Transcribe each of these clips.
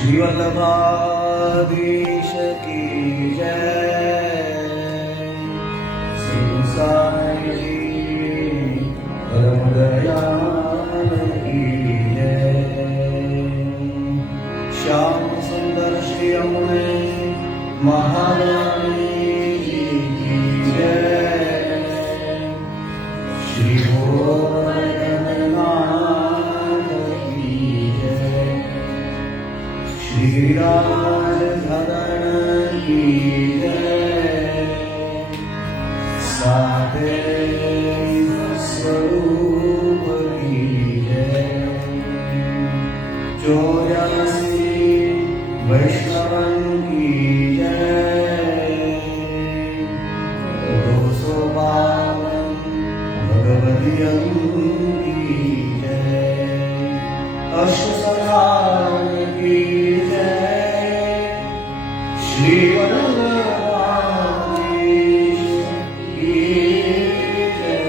श्री वल्लभाधीश की जय। श्री साई जी परम दयाल की जय। श्याम सुंदर श्री अम्बे महारानी जी की जय। श्री भोलेनाथ की जय। श्री गिरिराज धरण की जय। साते स्वरूप की जय। 84 वैष्णवन की जय। 252 भगवतियं की जय। अष्टसखान की जय। श्री वल्लभाधीश की जय।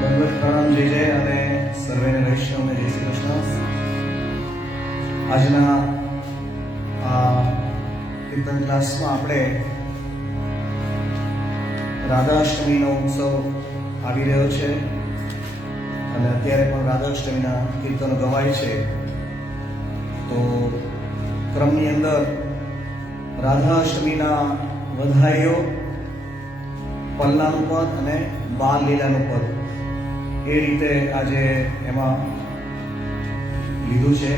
દંડવત પ્રણામ જય જય અને સર્વેને વૈષ્ણવને જય શ્રી કૃષ્ણ। આજના આ કીર્તન ક્લાસમાં આપણે રાધાષ્ટમીનો ઉત્સવ આવી રહ્યો છે અને અત્યારે પણ રાધાષ્ટમીના કીર્તનો ગવાય છે। તો ક્રમની અંદર રાધાષ્ટમીના વધાઈઓ, પલ્લાનું પદ અને બાલ લીલાનું પદ એ રીતે આજે એમાં લીધું છે।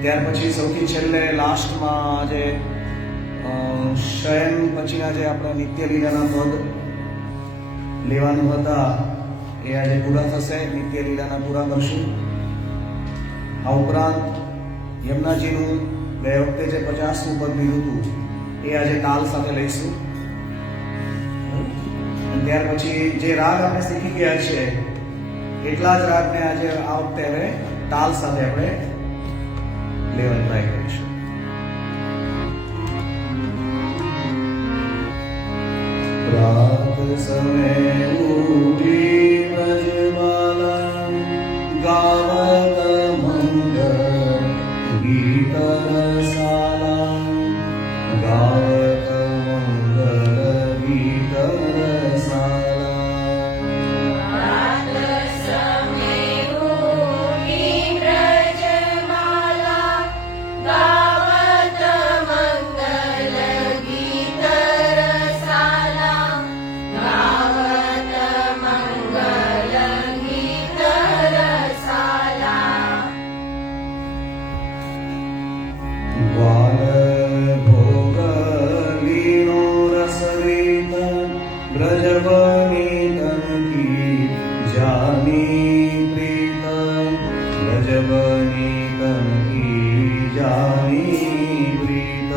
ત્યાર પછી સૌથી છેલ્લે લાસ્ટમાં આજે શયન પછીના જે આપણા નિત્ય લીલાના પદ લેવાનું હતા એ આજે પૂરા થશે, નિત્ય લીલાના પૂરા કરશું। આ ઉપરાંત યમુનાજીનું ગયે વખતે જે 50મું પદ લીધું હતું એ આજે તાલ સાથે લઈશું। ત્યાર પછી જે રાગ આપણે શીખી ગયા છે એટલા જ રાગને આજે આ વખતે હવે તાલ સાથે આપણે લેવાનો ટ્રાય કરીશું। रात समय उठी ब्रजबाला गावत मंगल गीत रसाला। गावत मंगल गीत रसाला। ब्रजवनितन की जानी प्रीत। ब्रजवनितन की जानी प्रीत।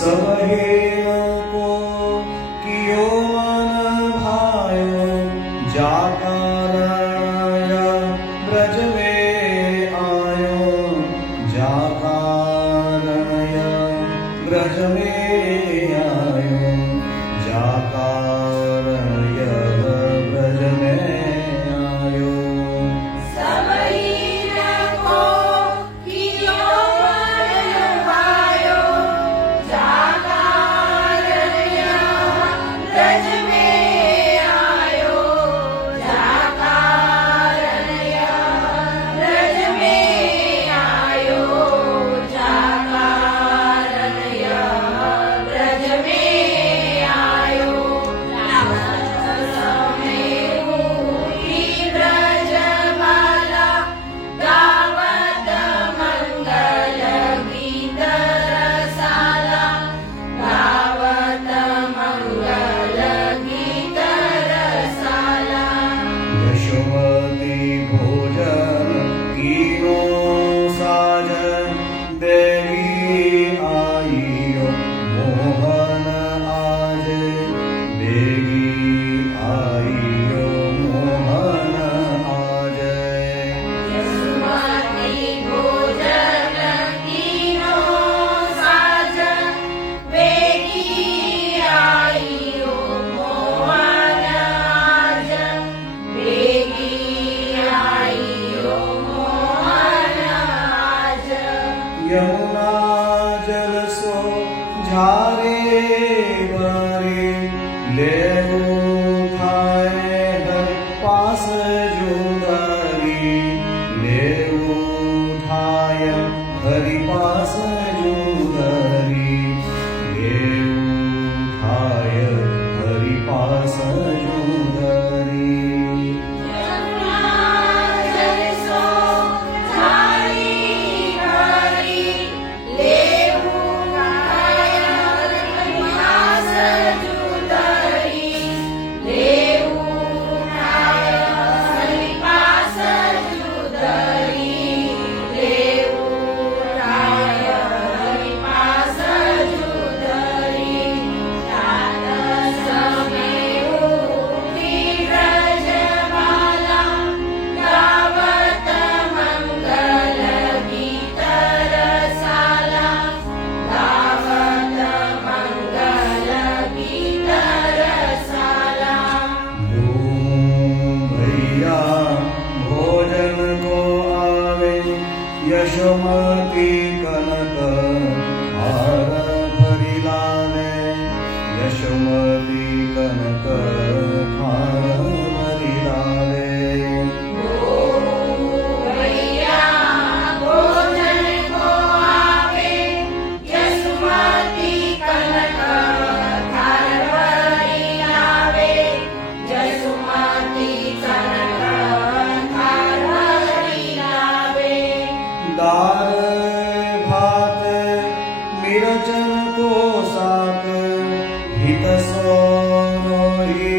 सबहेन को कियो मन भायो। जा कारण ब्रज में आयो। जा कारण ब्रज में आयो। जा कारण ब्रज में आयो। Yeah. दारे वरी लेऊ खाए हर पास जुदारी लेऊ थाय हरि पास जुदारी लेऊ थाय हरि पास जुदारी यशोमती कनक हार भरी लावे यशोमती कनक हार भरी लावे दार भात मिरचन को साक हित सोई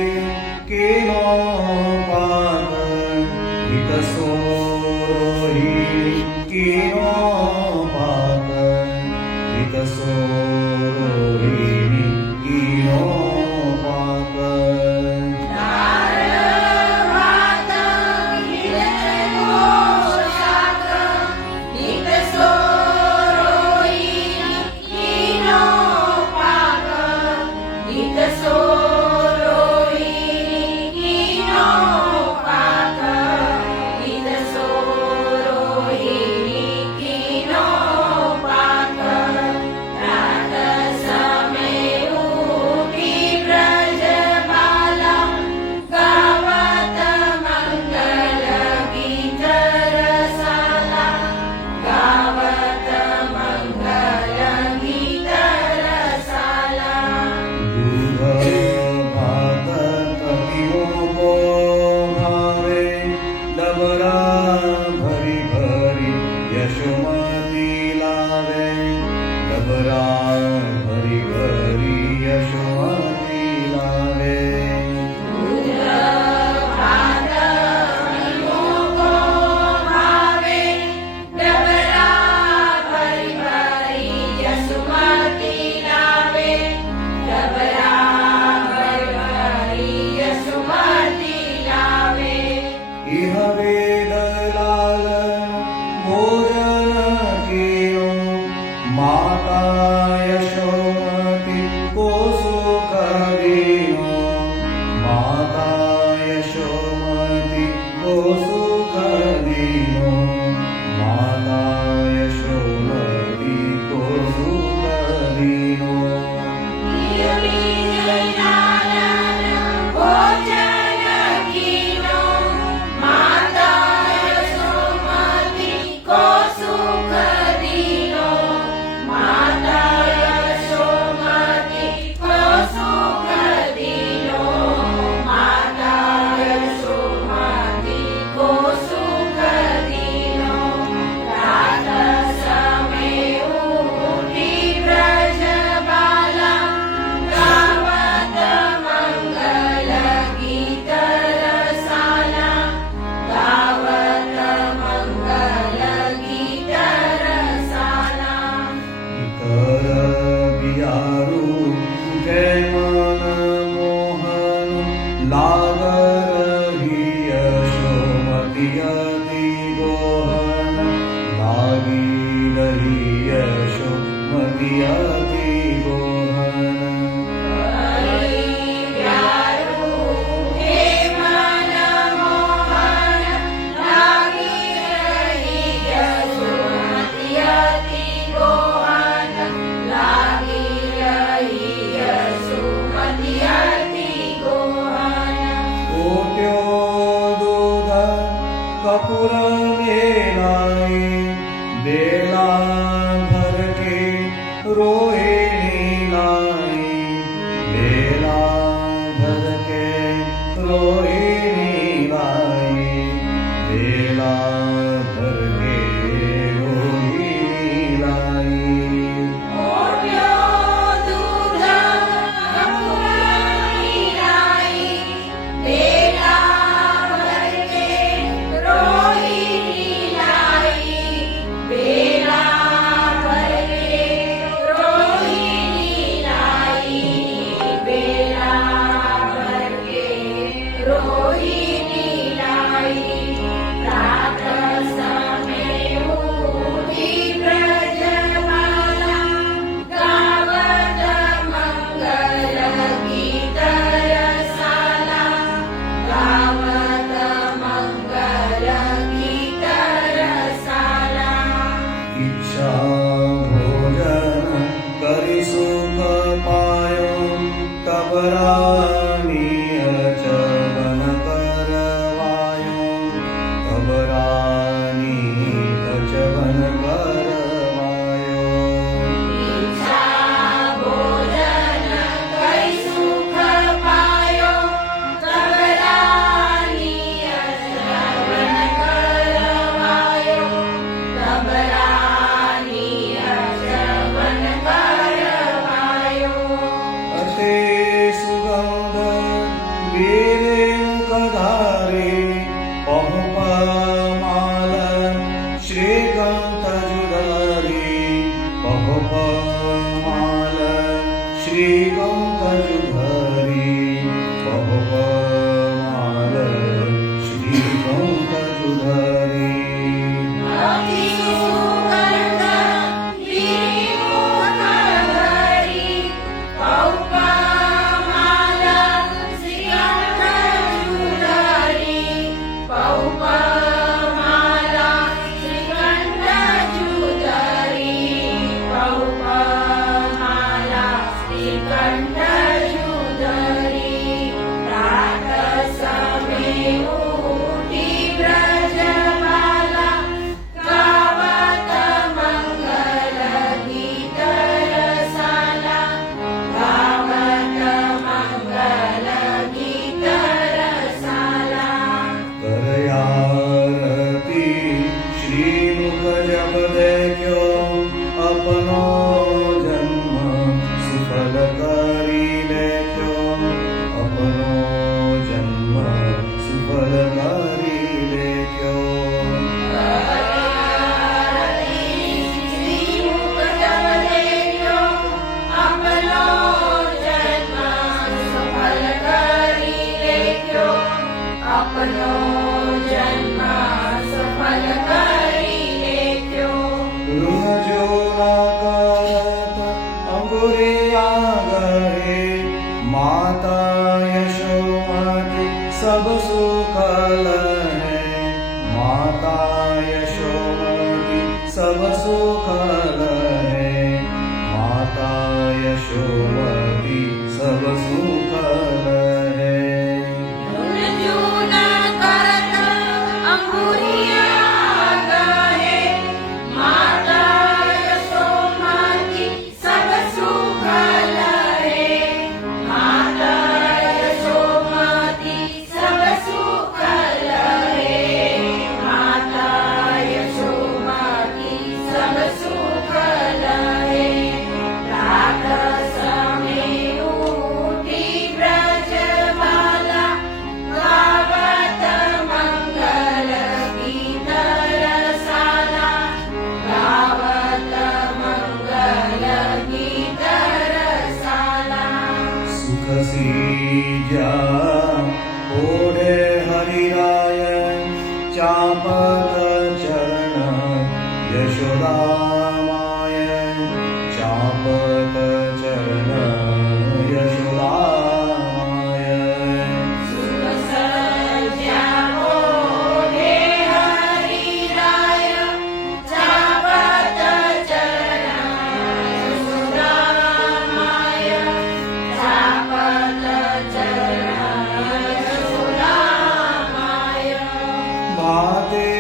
अपुर मेलाई बेला भर के रोए नीलाई बेला भर के रोए नीलाई बेला भर के रोए नीलाई इच्छा भोजन करि सुख पायो तब रानी अचवन करवायो तब रानी अचवन करवायो अते सुगंध बेले मुखधारे बहुपमाल श्रीकांत जुधारी बहुपमाल श्रीकांत जुधारी बहुपमाल श्रीकांत जुधारी जब देखो अपनो जन्म सफल करी लेख्यो अपनो जन्म सफल करी लेख्यो अपनो जन्म सफल करी लेख्यो ऋण जो ना करत अंगुरी आगरे माता यशोमती सब सुख लहे माता यशोमती सब सुख लहे माता यशोमती सब सुख लहे सीजा ओढ़े हरिराय चापत चरण यशोदा माय चापत चरण यशोदा माय भाते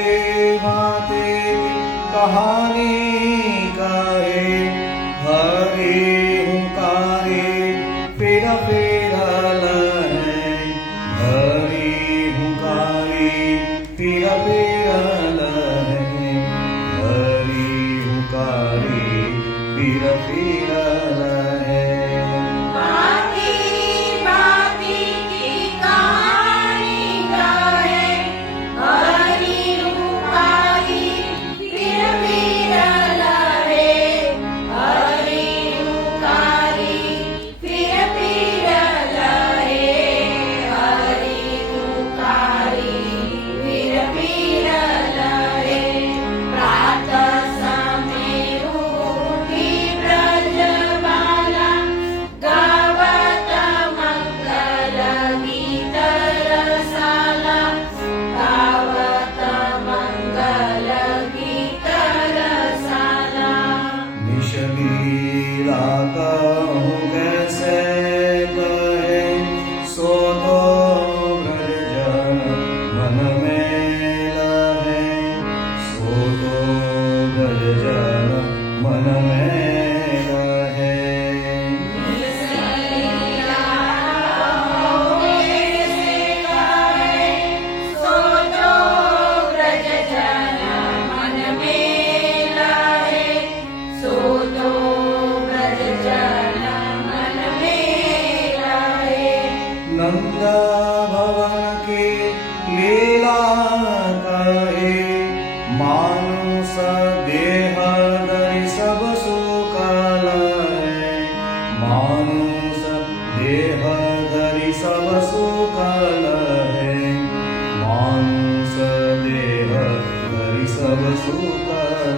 फेरा फेरल है हरि हुकारी फेरा फेरल है हरि हुकारी फेरा फेरल है बाती बाती की कहानी गाए हरि हुकारी फिर फिर लहे हरि हुकारी फिर फिर लहे हरि हुकारी फिर फिर लहे प्रातः समय उठी ब्रजबाला गावत मंगल गीत रसाला गावत मंगल गीत रसाला निशलीला कहूँ कैसे कहे सो तो ब्रजजन मन में लहे सो तो ब्रजजन मन में लहे सो जो ब्रज जन मन में लाए सो जो ब्रज जन मन में लाए नंद भवन की लीला कहे मानुष देह धरि सब सुख लहे मानुष देह धरि सब सुख लहे मानुष देह धरि सब सुख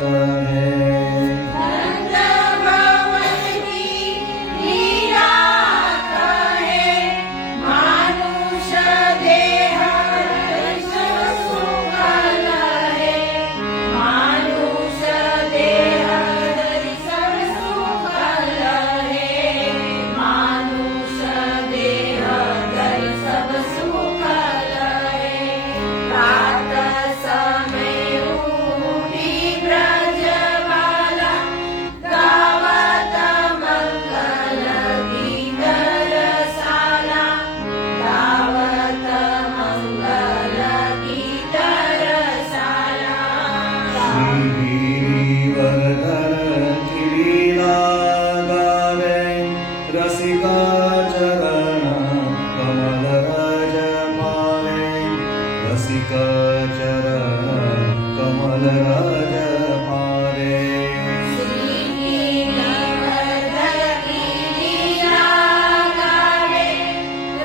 लहे नंद भवन की लीला कहे मानुष देह सब सुख लहे मानुष देह सब सुख लहे मानुष देह सब सुख लहे प्रातः समय उठी ब्रजबाला गावत मंगल गीत रसाला गावत मंगल गीत रसाला श्रीगिरिवर्धन की लीला गावे रसिका चरण कमल रज पावे रसिका चरण कमल रज पावे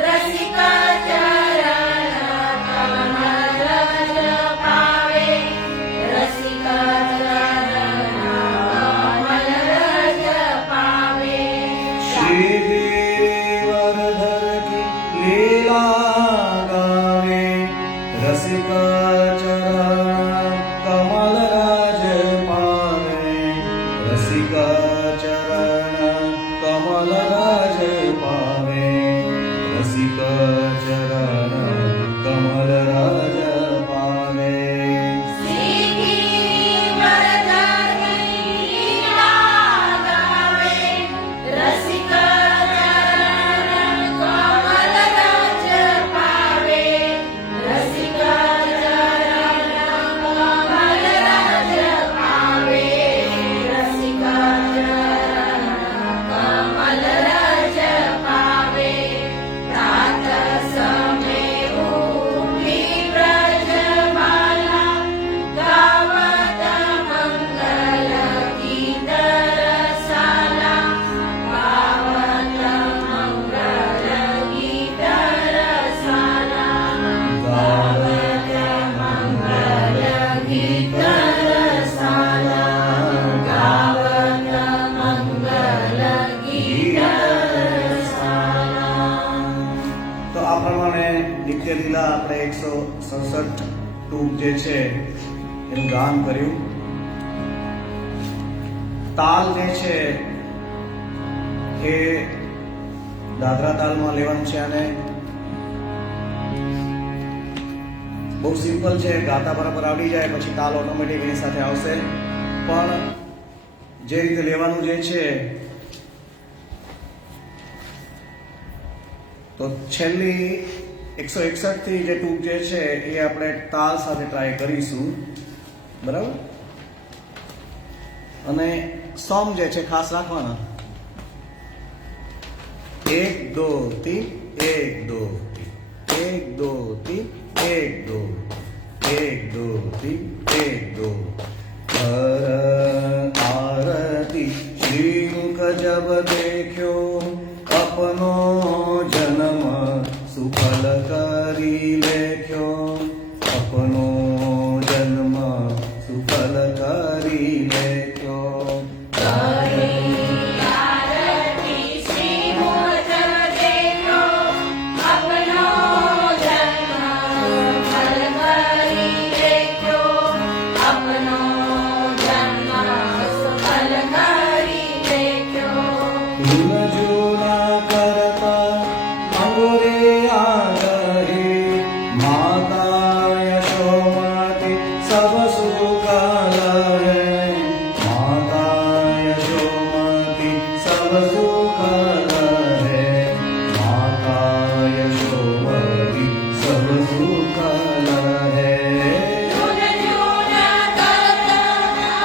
रसिका चरण कमल रज पावे रसिका चरण कमल रज पावे श्रीगिरिवर्धन की लीला गावे रसिका चरण कमल राज पावे रसिका चरण कमल राज पावे रसिका चरण कमल राज पावे रसिका चरण कमल राज पावे रसिका चरण कमल राज पावे रसिका चरण कमल राज पावे प्रातः समय उठी ब्रजबाला गावत मंगल गीत रसाला गावत मंगल गीत रसाला गावत मंगल गीत रसाला गावत मंगल गीत रसाला તો આ પ્રમાણે નિત્ય લીલા આપણે 167 ટૂંક જે છે એનું ગાન કર્યું તાલ જે છે એ દાદરા તાલમાં લેવાનું છે અને બહુ સિમ્પલ છે ગાતા બરાબર આવડી જાય પછી તાલ ઓટોમેટિક એની સાથે આવશે પણ જે રીતે લેવાનું જે છે તો છેલ્લી 161 થી જે ટૂંક જે છે એ આપણે તાલ સાથે ટ્રાય કરીશું, બરાબર? અને સમ જે છે ખાસ રાખવાના, 1 2 3 1 2 3 1 2 3 1 2 1 2 3 1 2 घर आरती श्री मुख जब देख्यो अपनो जन्म सुफल करी लेख्यो, अपनो जन्म सुफल करी लेख्यो। आरती श्री मुख देखो अपनो जन्म फल करी देखो, अपनो जन्म सफल करी देखो। धुन जूना करता अंगुरे आगहे माता यशोमती सब सुख लहे, माता यशोमती सब सुख लहे, माता यशोमती सब सुख लहे। धुन जूना करता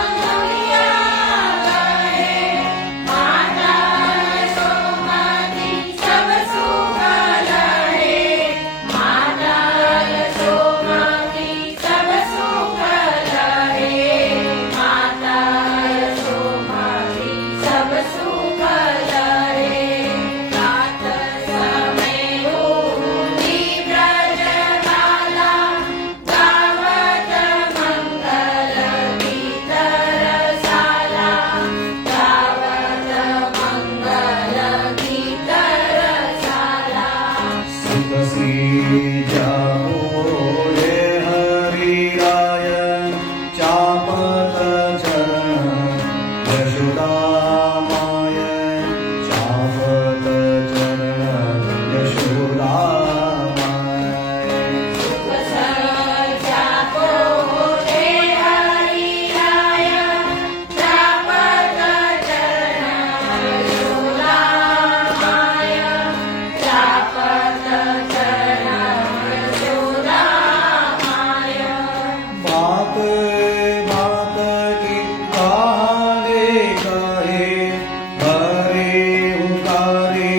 अंगुलियां गए, माता यशोमती सब सुख लहे, माता यशोमती सब सुख लहे, माता यशोमती सब सुख लहे। रात समय होती ब्रजबाला, गावत मंगल गीत रसाला, गावत मंगल गीत रसाला। सुख श्री जाओ हे हरि राय चापत चरण यशोदा माय, चापत चरण यशोदा माय। जापो हे हरि राय चापत चरण यशोदा माय, चापत चरण यशोदा माय। बात बात की कहानी कहे हरे हुकारी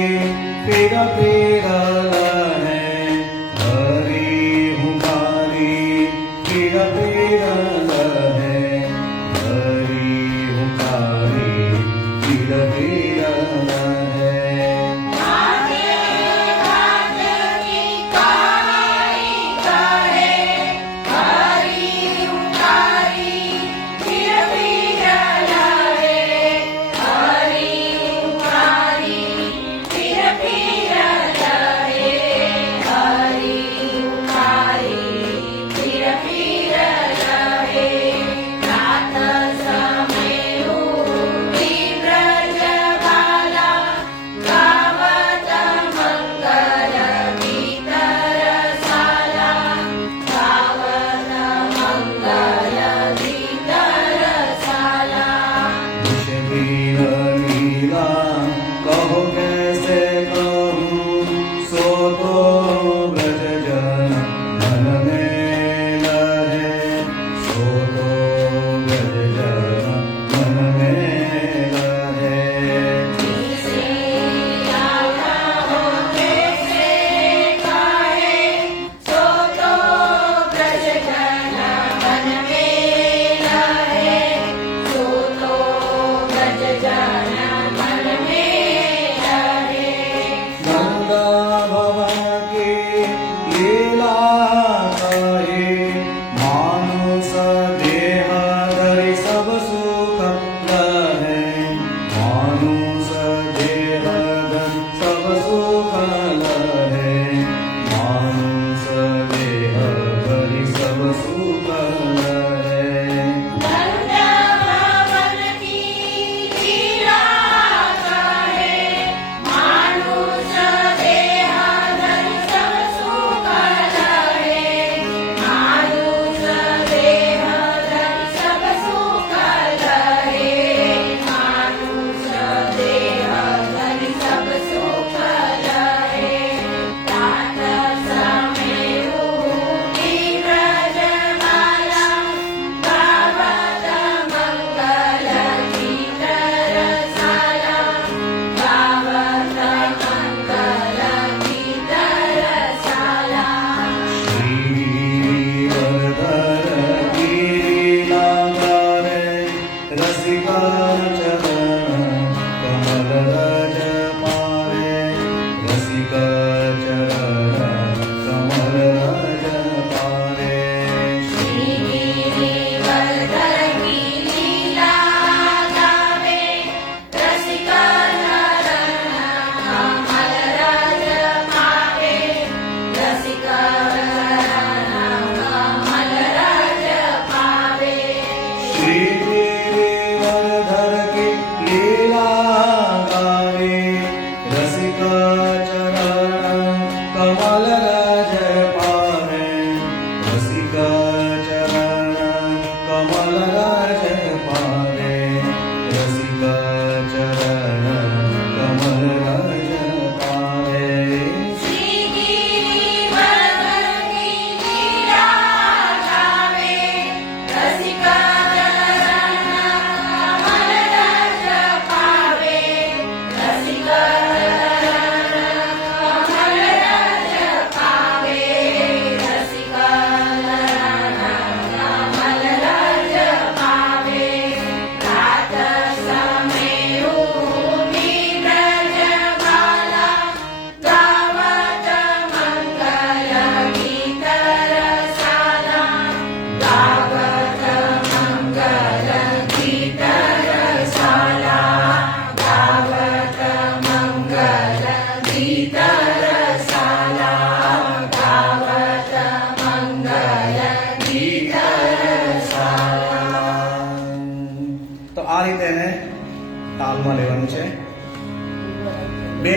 पीर पीर लहे, हरे हुकारी पीर पीर लहे, हरे हुकारी पीर पीर लहे। आगे भाग की कहानी कहे हरि उकारी फिर पीर लहे, हरि उकारी फिर पीर लहे,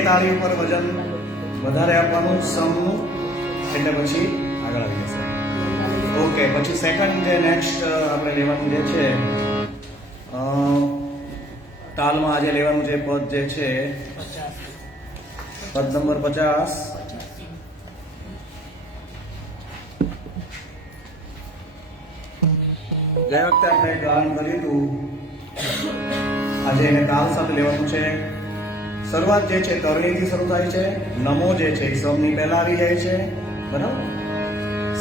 તાળી ઉપર વજન વધારે આપવાનું સમનું, એટલે પછી આગળ આવી જશે. ઓકે, પછી સેકન્ડ જે નેક્સ્ટ આપણે લેવાનું જે છે તાલમાં આજે લેવાનું જે પદ જે છે પદ નંબર 50. ગયા વખતે આપણે ગાન કર્યું હતું, આજે એને તાલ સાથે લેવાનું છે. શરૂઆત જે છે કરણીથી શરૂ થાય છે. નમો જે છે એ સૌની પહેલા આવી જાય છે, બરાબર.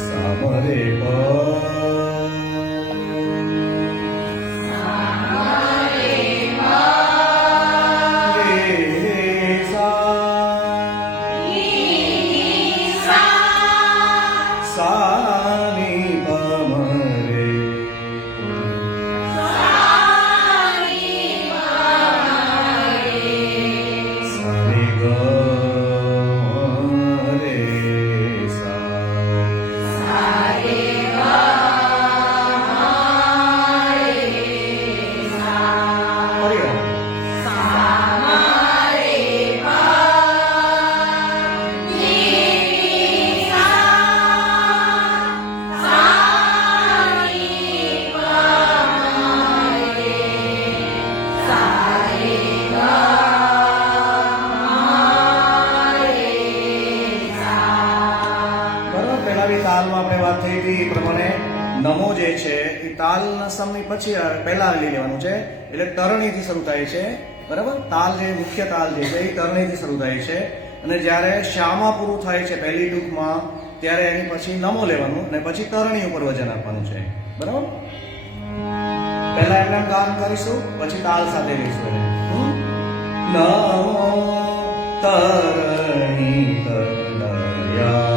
સામરે તાલમાં આપણે વાત થઈ હતી એ પ્રમાણે નમો જે છે એ તાલના સમય પછી પહેલા લઈ લેવાનું છે, એટલે તરણીથી શરૂ થાય છે, બરાબર. તાલ જે મુખ્ય તાલ જે છે એ તરણીથી શરૂ થાય છે, અને જ્યારે શ્યામા પૂરું થાય છે પહેલી ટૂંકમાં, ત્યારે એની પછી નમો લેવાનું અને પછી તરણી ઉપર વજન આપવાનું છે, બરાબર. પહેલા એમને ગાન કરીશું, પછી તાલ સાથે લઈશું. નમો તરણી તનયા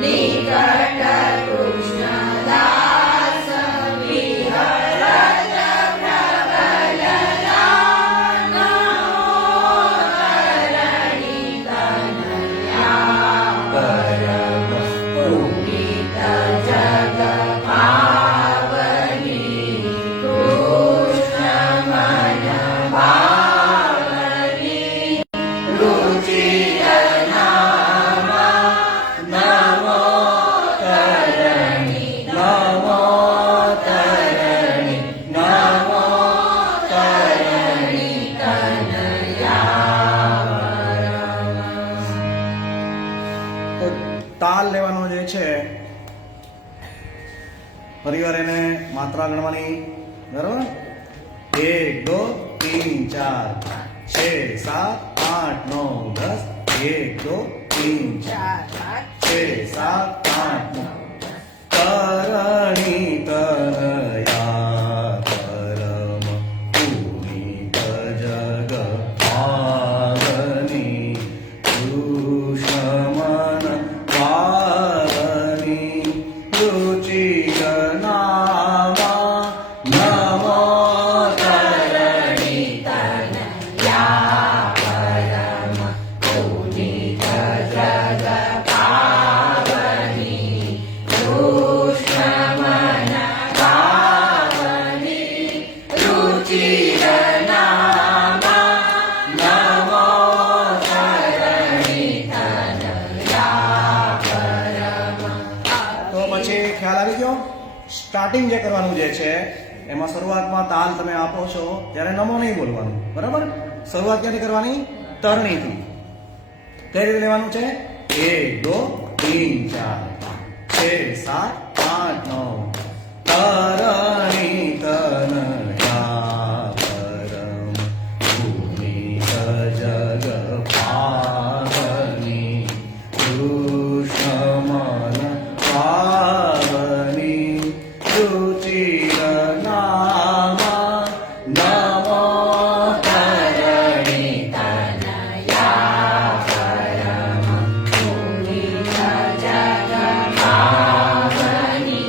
નિકટ કૃષ્ણદાસ વિહરત પ્રબલરામ કરણી કનૈયા પરમ પુનિત જગ પાવની કૃષ્ણ મન ભાવની રુચિર નામ નમો તરણી નમો તરણી નમો તરણી કનૈયા તો તાલ લેવાનો જે છે ફરીવાર એને માત્રા ગણવાની બરાબર 1 2 3 4 6 7 8 9 10 1 2 3 4 6 7 8 કરણી કનૈયા પરમ પુનિત જગ પાવની કૃષ્ણ મન પાવની રુચિર નામા નમો કરણી કનૈયા પરમ પુનિત જગ પાવની કૃષ્ણ મન ભાવની રુચિર નામ નમો કરણી કનૈયા પરમ તો પછી ખ્યાલ આવી ગયો સ્ટાર્ટિંગ જે કરવાનું જે છે એમાં શરૂઆતમાં તાલ તમે આપો છો ત્યારે નમો નહીં બોલવાનું બરાબર શરૂઆત ક્યાંથી કરવાની તરણીથી કઈ રીતે લેવાનું છે 1 2 3 4 6 7 8 9 તરણી કનૈયા પરમ પુનિત જગ પાવની કૃષ્ણ મન પાવની રુચિર નામા નમો કરણી કનૈયા પરમ પુનિત જગ પાવની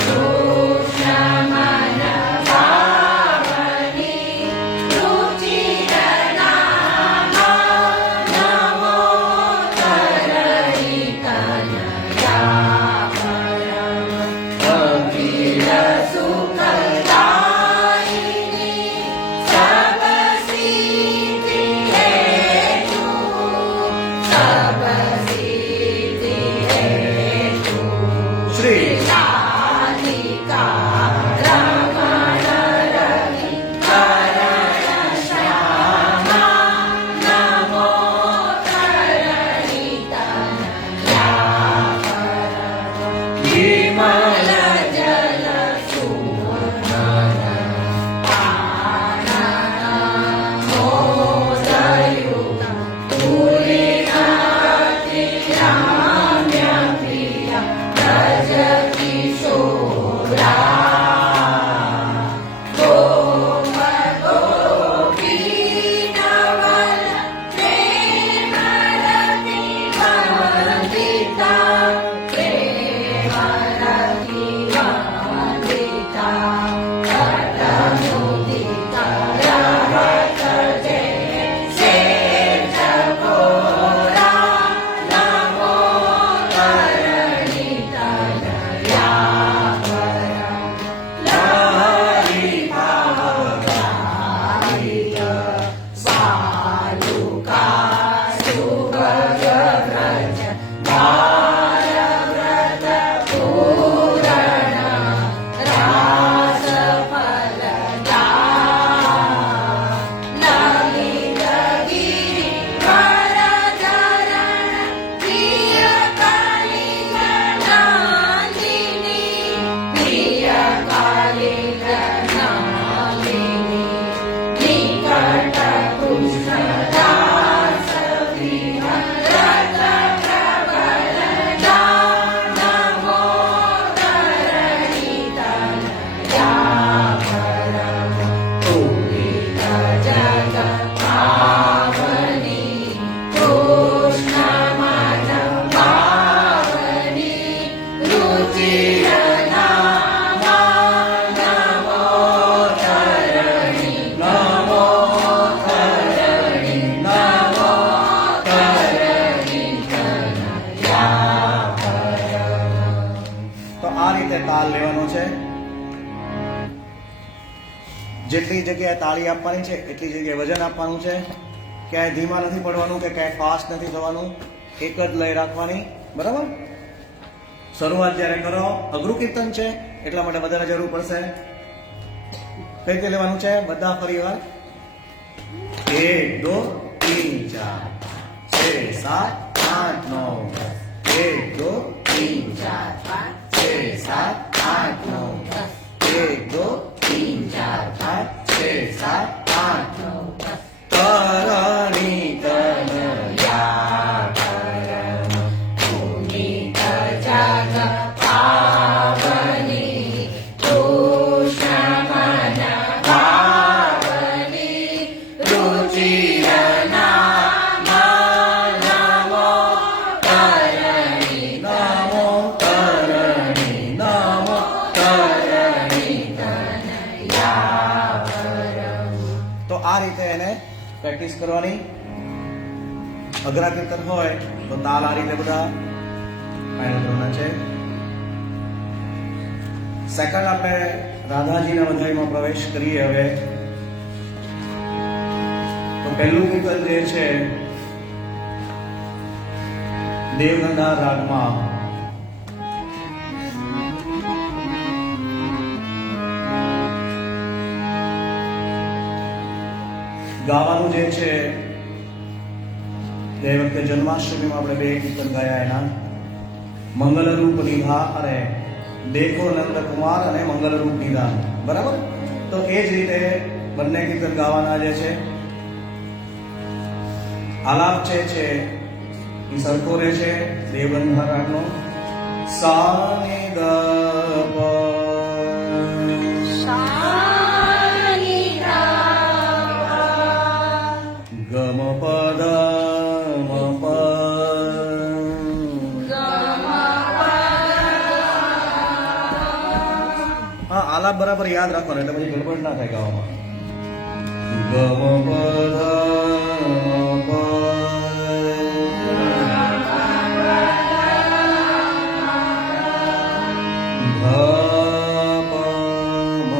કૃષ્ણ મન તાલ લેવાનો છે. જેટલી જગ્યાએ તાળી આપવાની છે એટલી જગ્યાએ વજન આપવાનું છે. ક્યાંય ધીમા નથી પડવાનું કે ક્યાંય ફાસ્ટ નથી થવાનું, એક જ લય રાખવાની. બરાબર? શરૂઆત જ્યારે કરો, અઘરું કીર્તન છે એટલા માટે વધારે જરૂર પડશે. કઈ રીતે લેવાનું છે બધા ફરી વાર? 1 2 3 4 6 7 8 9 1 2 तीन चार पाँच 6 7 8 9 1 2 तीन चार पाँच 6 7 8 नौ 10 તરણી તનયા परम पुनीत जग पावनी कृष्ण मन भावनी रुचिर नाम नमो करणी નમો તરણી નમો તરણી. तनया परम તો આ રીતે એને પ્રેક્ટિસ કરવાની. અઘરા કીર્તન હોય તો તાલ આ રીતે બધા ફાઇનલ કરવાના છે. સેકન્ડ આપણે રાધાજીના વધાઈમાં પ્રવેશ કરીએ હવે. તો પહેલું કીર્તન જે છે દેવનંદા રાગમાં ગાવાનું જે છે તે વખતે જન્માષ્ટમીમાં આપણે 2 કીર્તન ગાયા એના. મંગલરૂપ નિભા અરે દેખો નંદકુમાર અને મંગલરૂપ નિધાન. બરાબર? તો એ જ રીતે બંને કીર્તન ગાવાના જે છે. આલાપ છે એ સરખો રહે છે દેવબંધા રાગનો. સા ને દ પ ગમ પદ મ પ. હા, આલાપ બરાબર યાદ રાખવાનો એટલે પછી ગડબડ ના થાય ગાવામાં. ગમ પદ મ પ. ધ પ મ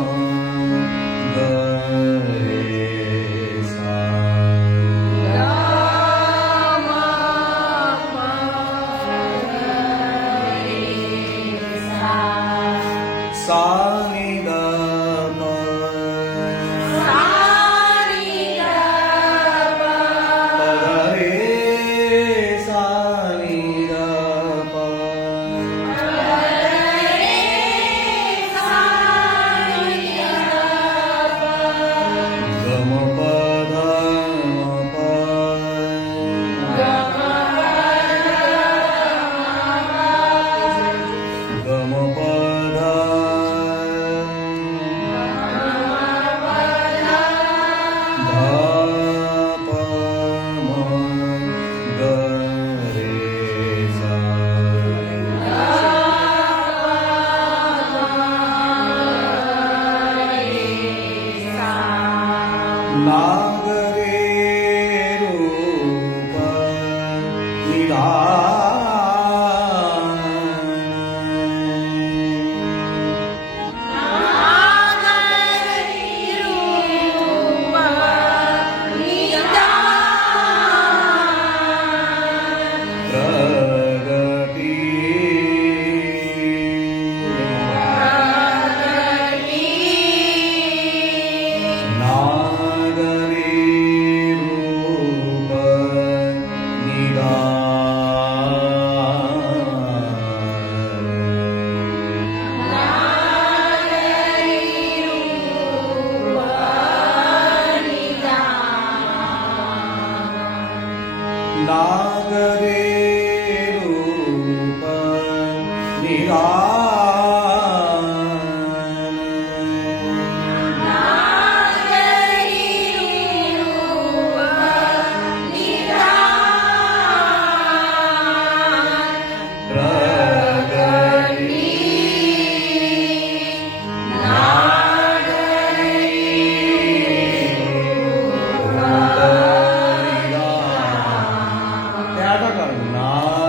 ગ રે સા. સા ની દ પ. પદ રે સા ની દ પ. ગમ પદ મ પ. ગમ પદ ધ પ મ ગ રે સા. નાગરે રૂપ નિધાન. નાગરી રૂપ નિધાન. નાગરે રૂપ નિધાન. નાગરી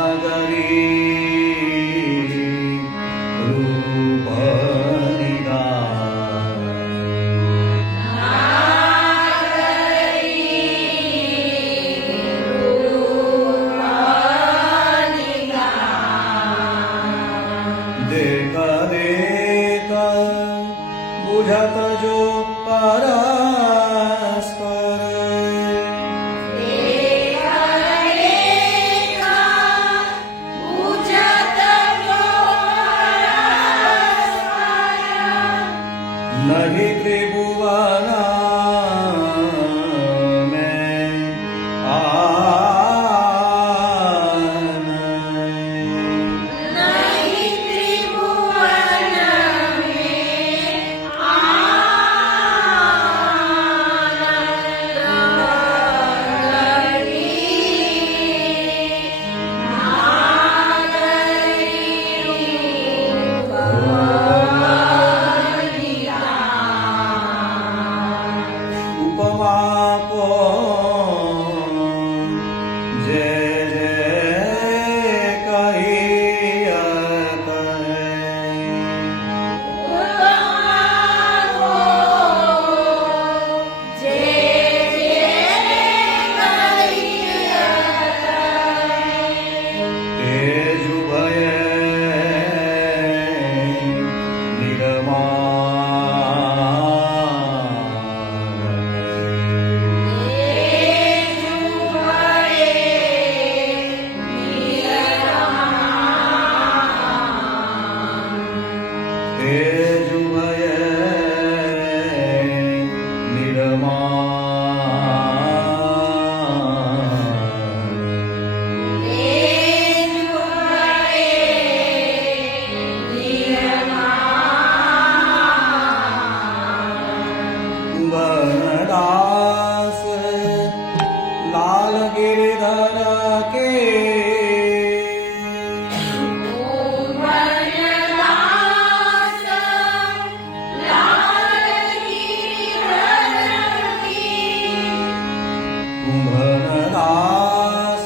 कुंभनदास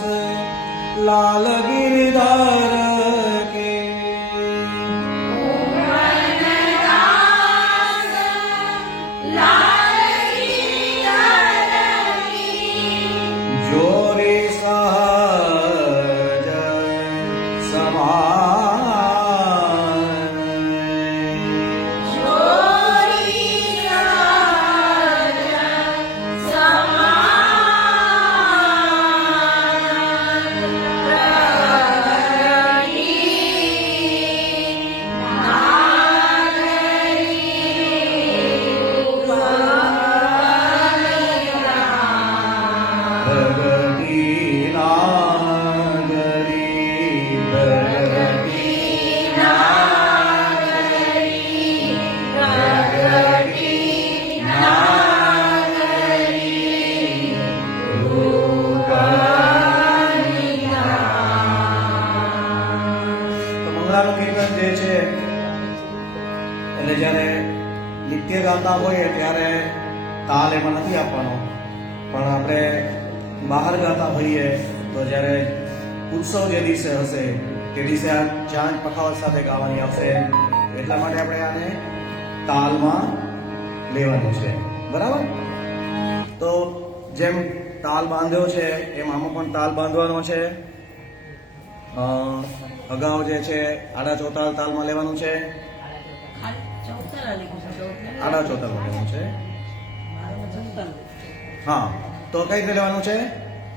लाल गिरधर के जोरी सहज समान प्रगति મંગળાનું કીર્તન જે છે એટલે જ્યારે નિત્ય ગાતા હોઈએ ત્યારે તાલ એમાં નથી આપવાનો, પણ આપણે બહાર ગાતા હોઈએ તો જ્યારે ઉત્સવ જે દિવસે હશે તે દિવસે આ ચાંદ પખાવત સાથે ગાવાની આવશે, એટલા માટે આપણે આને તાલમાં લેવાનું છે. બરાબર? તો જેમ તાલ બાંધ્યો છે એમ આમાં પણ તાલ બાંધવાનો છે. અગાઉ જે છે આડા ચોતાલ તાલમાં લેવાનું છે, આડા ચોતાલમાં લેવાનું છે. હા, તો કઈ રીતે લેવાનું છે?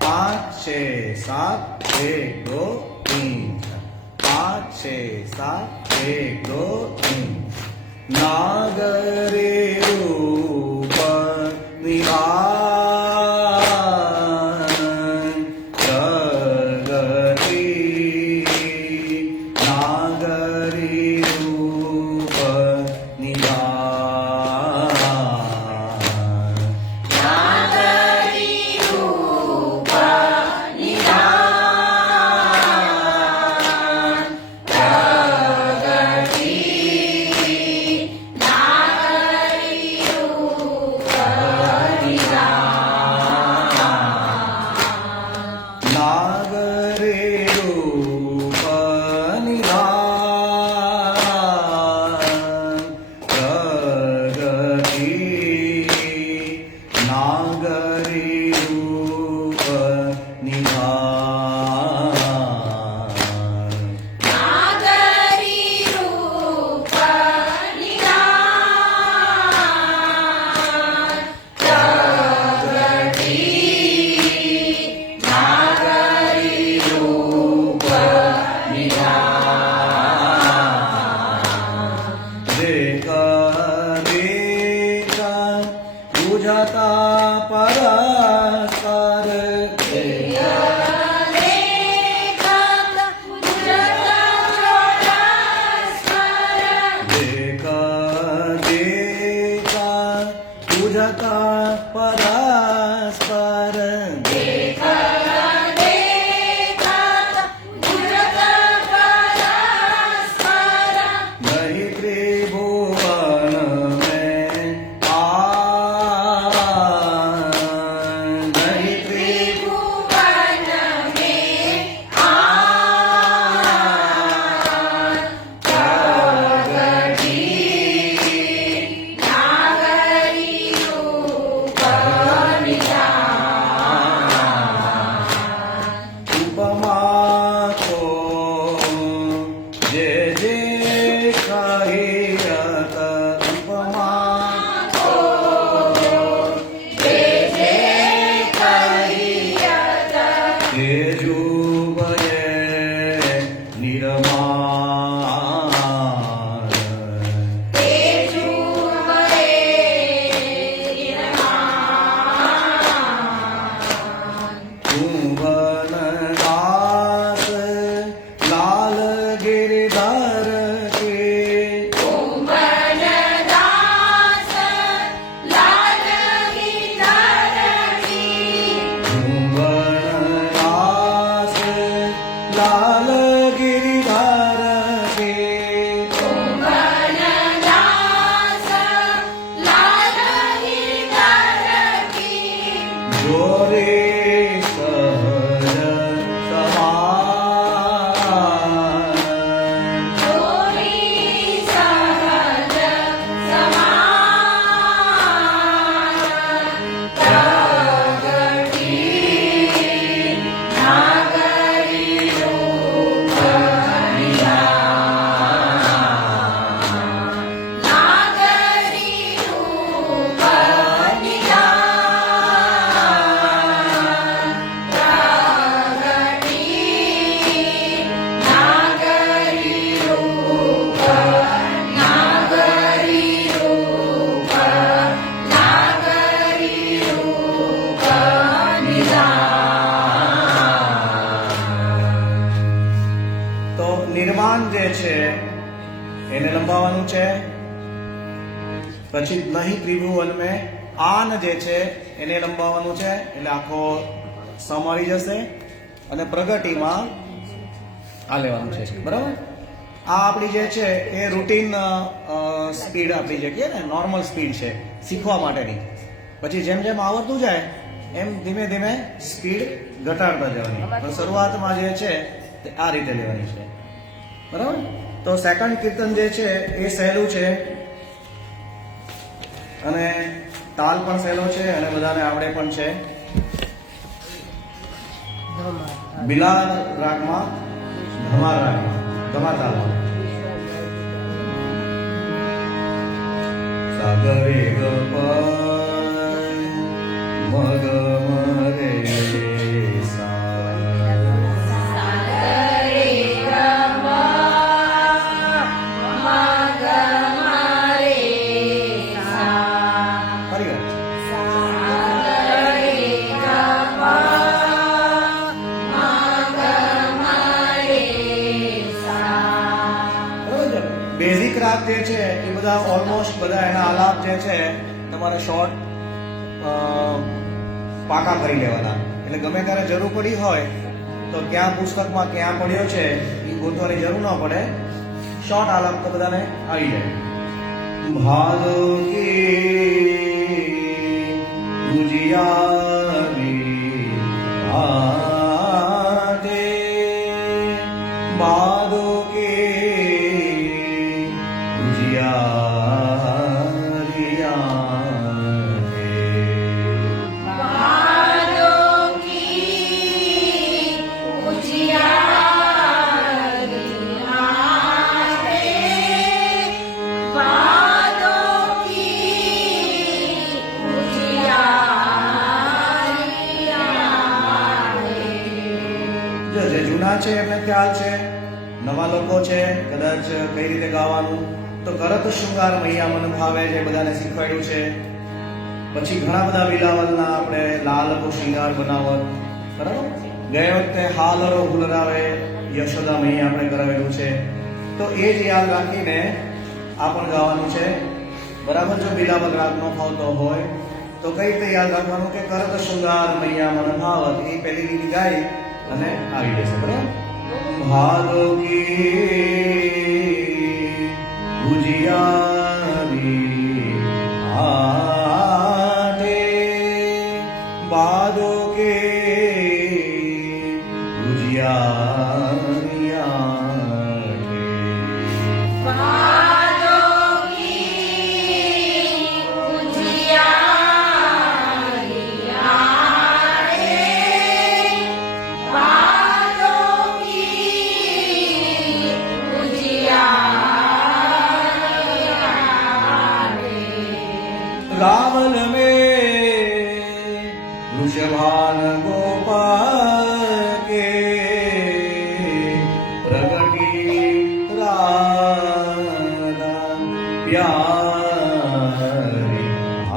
5 6 7 1 2 3 5 6 7 1 2 3 નાગરે રૂપ નિહાન પ્રગતિ નાગરી રૂપ નિહાન Glory લંબાવવાનું છે. પછી નહીં ત્રિભુવન મેં આન જે છે એને લંબાવવાનું છે, એટલે આખો સમ આવી જશે. અને પ્રગતિમાં આ લેવાનું છે, બરાબર. આ આપણી જે છે એ રૂટીન સ્પીડ આપણી જે કહીએ ને નોર્મલ સ્પીડ છે શીખવા માટેની. પછી જેમ જેમ આવડતું જાય એમ ધીમે ધીમે સ્પીડ ઘટાડતા જવાની. તો શરૂઆતમાં જે છે તે આ રીતે લેવાની છે, બરાબર. તો સેકન્ડ કીર્તન જે છે એ સહેલું છે અને તાલ પણ સહેલો છે અને બધાને આવડે પણ છે. બિલાલ રાગમાં, ધમાર રાગમાં, ધમાર તાલમાં. સાગરે ગપ મગ મરે બેઝિક રાગ જે છે એ બધા ઓલમોસ્ટ બધા એના આલાપ જે છે તમારે શોર્ટ પાકા કરી લેવાના. એટલે ગમે ત્યારે જરૂર પડી હોય તો ક્યાં પુસ્તકમાં ક્યાં પડ્યો છે એ ગોતવાની જરૂર ન પડે. શોર્ટ આલાપ તો બધાને આવી જાય. ભાદો કે ગુજિયારી આદે ભાદો કે જે જૂના છે એમને ખ્યાલ છે, નવા લોકો છે કદાચ કઈ રીતે ગાવાનું. તો કરત શૃંગાર મૈયા મન ભાવે જે બધાને શીખવાડ્યું છે. પછી ઘણા બધા બિલાવલના આપણે લાલ કો શૃંગાર બનાવત, બરાબર. ગયા વખતે હાલરો હુલરાવે યશોદા મૈયા આપણે કરાવેલું છે. તો એ જ યાદ રાખીને આ પણ ગાવાનું છે, બરાબર. જો બિલાવલ રાગ ન ફાવતો હોય તો કઈ રીતે યાદ રાખવાનું કે કરત શૃંગાર મૈયા મન ભાવત એ પહેલી લીટી ગાઈ અને આવી જશે, બરાબર. ભાદો કી ગુજિયારી આટે ભાદો કે ગુજિયારી આટે. रावल में वृषभान गोपाल के प्रगटी राधा प्यारी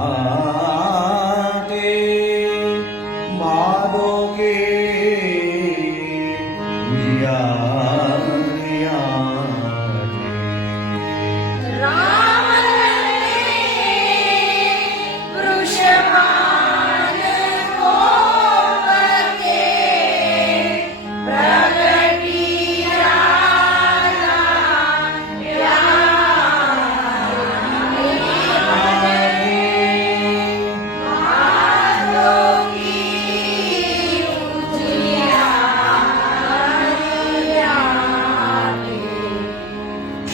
आते माधो के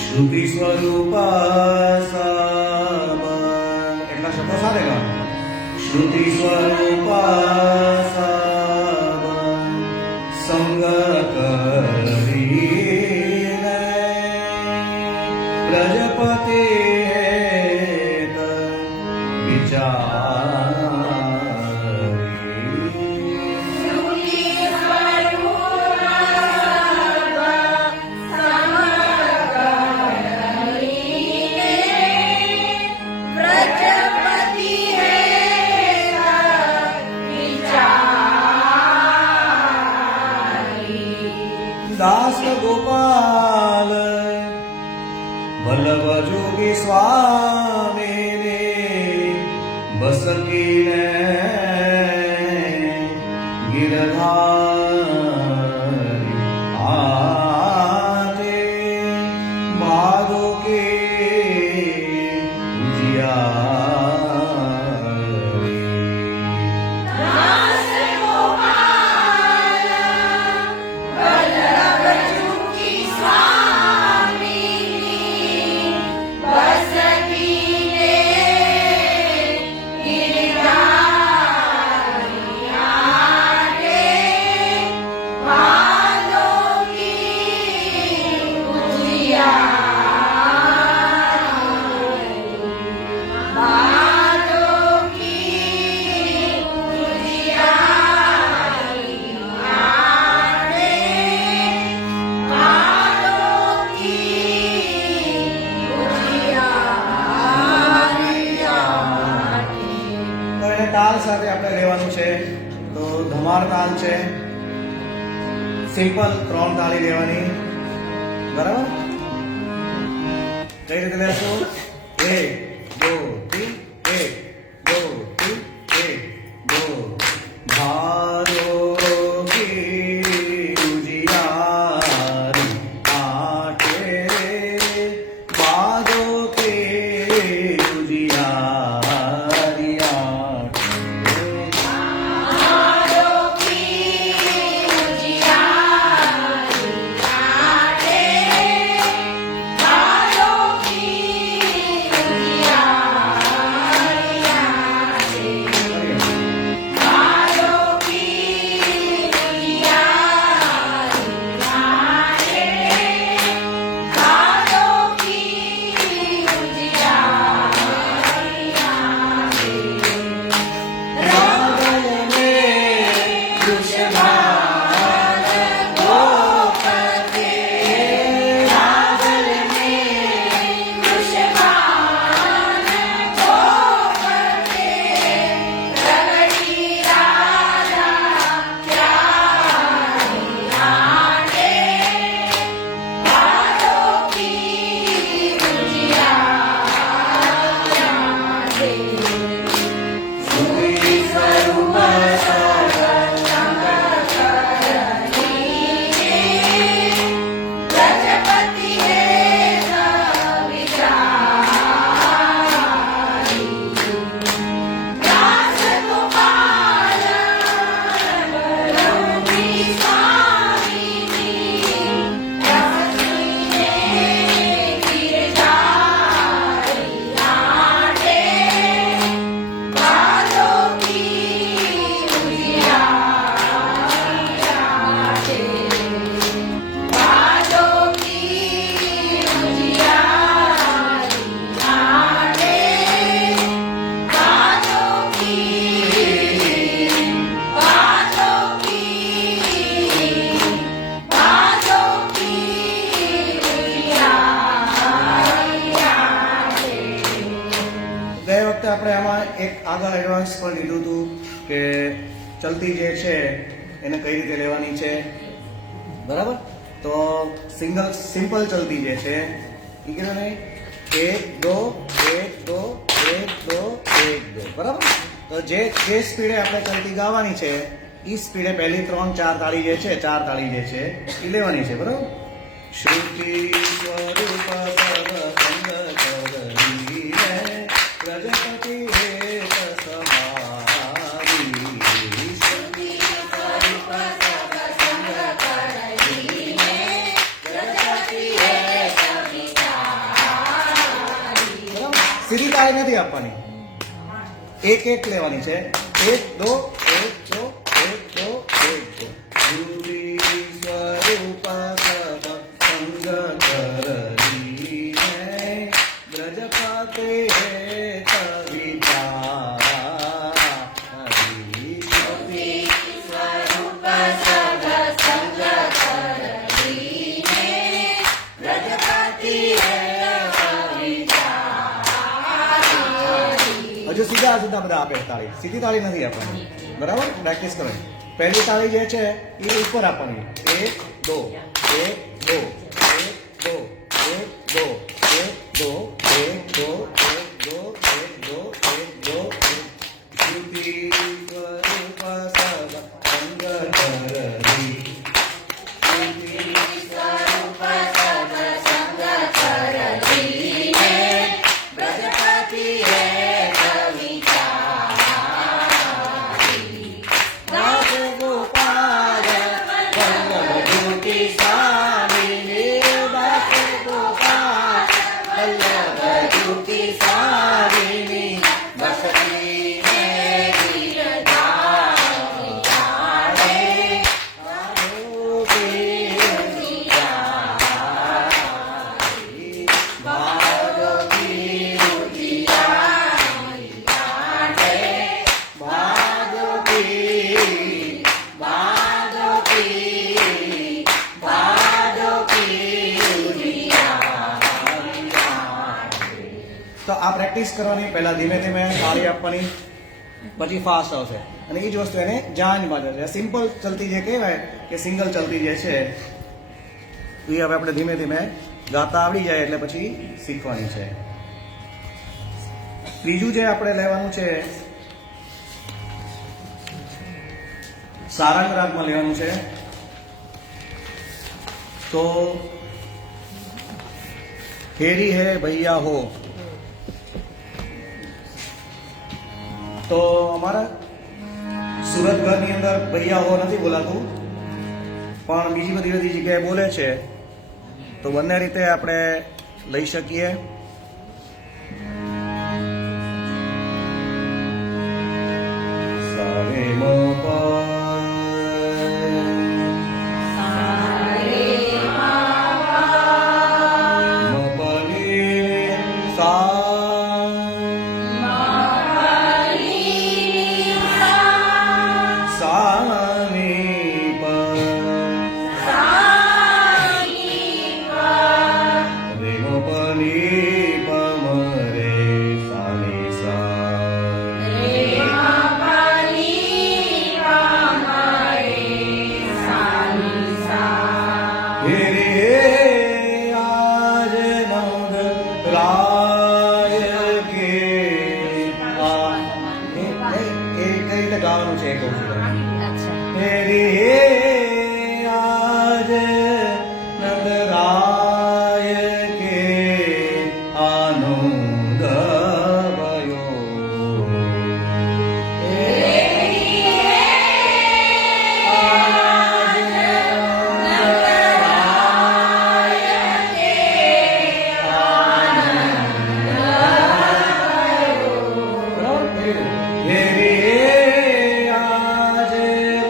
श्रुति स्वरूपा એટલા શબ્દો સાથે ગાવાનું. શ્રુતિ સ્વરૂપા સંગ કરીને પ્રજપતિ દાસ ગોપાલ વલ્લભ જોગી સ્વામીને બસકીને ગિરધારી આતે બાદો કે તાલ સાથે આપણે લેવાનું છે. તો ધમાર તાલ છે, સિમ્પલ 3 તાળી લેવાની. બરાબર? કઈ રીતે લેશું? 1 2 3 1 2 3 1 2 ભારો કી ઉજિયારી આટે બાદો કે ઉજિયારી આપણે આમાં એક આગળ એડવાન્સ પણ લીધું હતું કે ચલતી જે છે એને કઈ રીતે લેવાની છે. બરાબર? તો સિમ્પલ ચલતી જે છે એ કીધું ને 1 2 1 2 1 2 1 2. બરાબર? તો જે સ્પીડે આપણે ચલતી ગાવાની છે એ સ્પીડે પહેલી 3 4 તાળી જે છે 4 તાળી જે છે એ લેવાની છે. બરાબર? શ્રુતિ સ્વરૂપ સંગ કરી પ્રજાપતિ સીધી તાળી નથી આપવાની, એક એક લેવાની છે. 1 2 1 2 1 2 1 2 સ્વરૂપ સંગ કરી બ્રજપતે હજુ સીધા બધા આપે તાળી, સીધી તાળી નથી આપવાની. બરાબર? પ્રેક્ટિસ કરો. પહેલી તાળી જે છે એ ઉપર આપવાની. 1 2 1 2 1 2 1 2 1 કરવી સ્વરૂપ સબ સંગ કરવીને બ્રજપતિએ કવિચારી. દાસ ગોપાલ વલ્લભ જ્યોતિ સ્વામીને દાસ ગોપાલ વલ્લભ જ્યોતિ સ્વામીની બસતીને ગિરધારી આડે તો આ પ્રેક્ટિસ કરવાની પહેલા ધીમે ધીમે તાળી આપવાની પછી ફાસ્ટ આવશે અને એ જ વસ્તુ એને જાન બાજુ છે સિમ્પલ ચલતી જે કહેવાય કે સિંગલ ચલતી જે છે એ હવે આપણે ધીમે ધીમે ગાતા આવડી જાય એટલે પછી શીખવાની છે. ત્રીજું જે આપણે લેવાનું છે સારંગ રાગમાં લેવાનું છે. તો હેરી હે ભૈયા હો, તો અમારા સુરત ઘરની અંદર ભૈયા હો નથી બોલાતું પણ બીજી બધી જગ્યાએ બોલે છે, તો બંને રીતે આપણે લઈ શકીએ. સારે મ પ મ પ ની સા સા ની પ રે મ પ ની પ મ રે સા ની સા હે રે આજ નંદ રાય કે આ એ કઈ રીતે ગાવાનું છે એ કહું છું તમને. હે રે આજ નંદ રાય કે આનંદ ભયો. હે આજ નંદ રાય કે બરાબર? હે રે આજ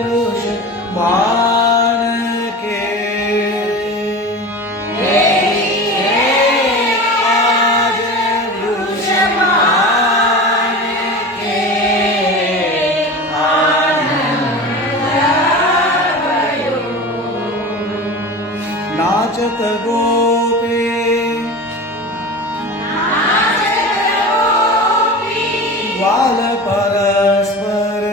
વૃષભાન કે આજ વૃષભાન કે નાચત ગોપે ગ્વાલ પરસ્પર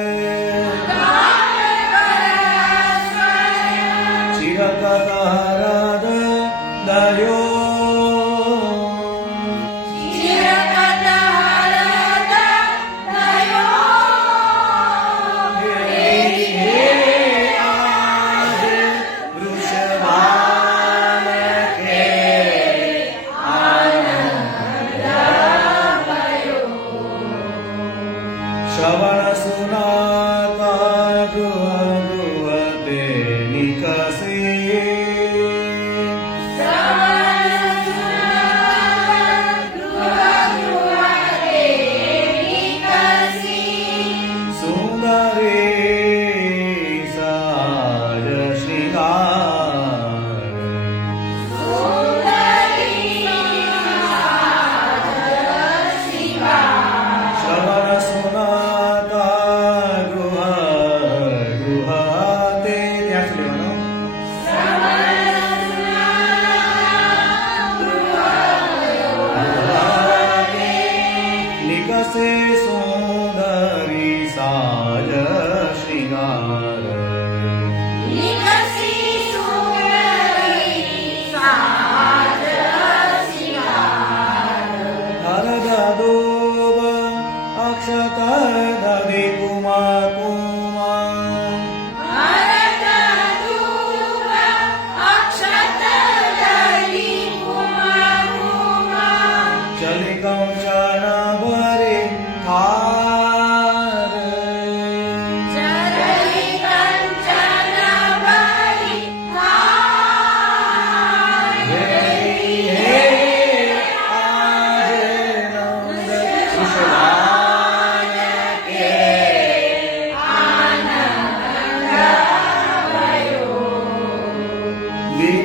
ચિરકતહરદ દર્યો હે આજ વૃષભાન કે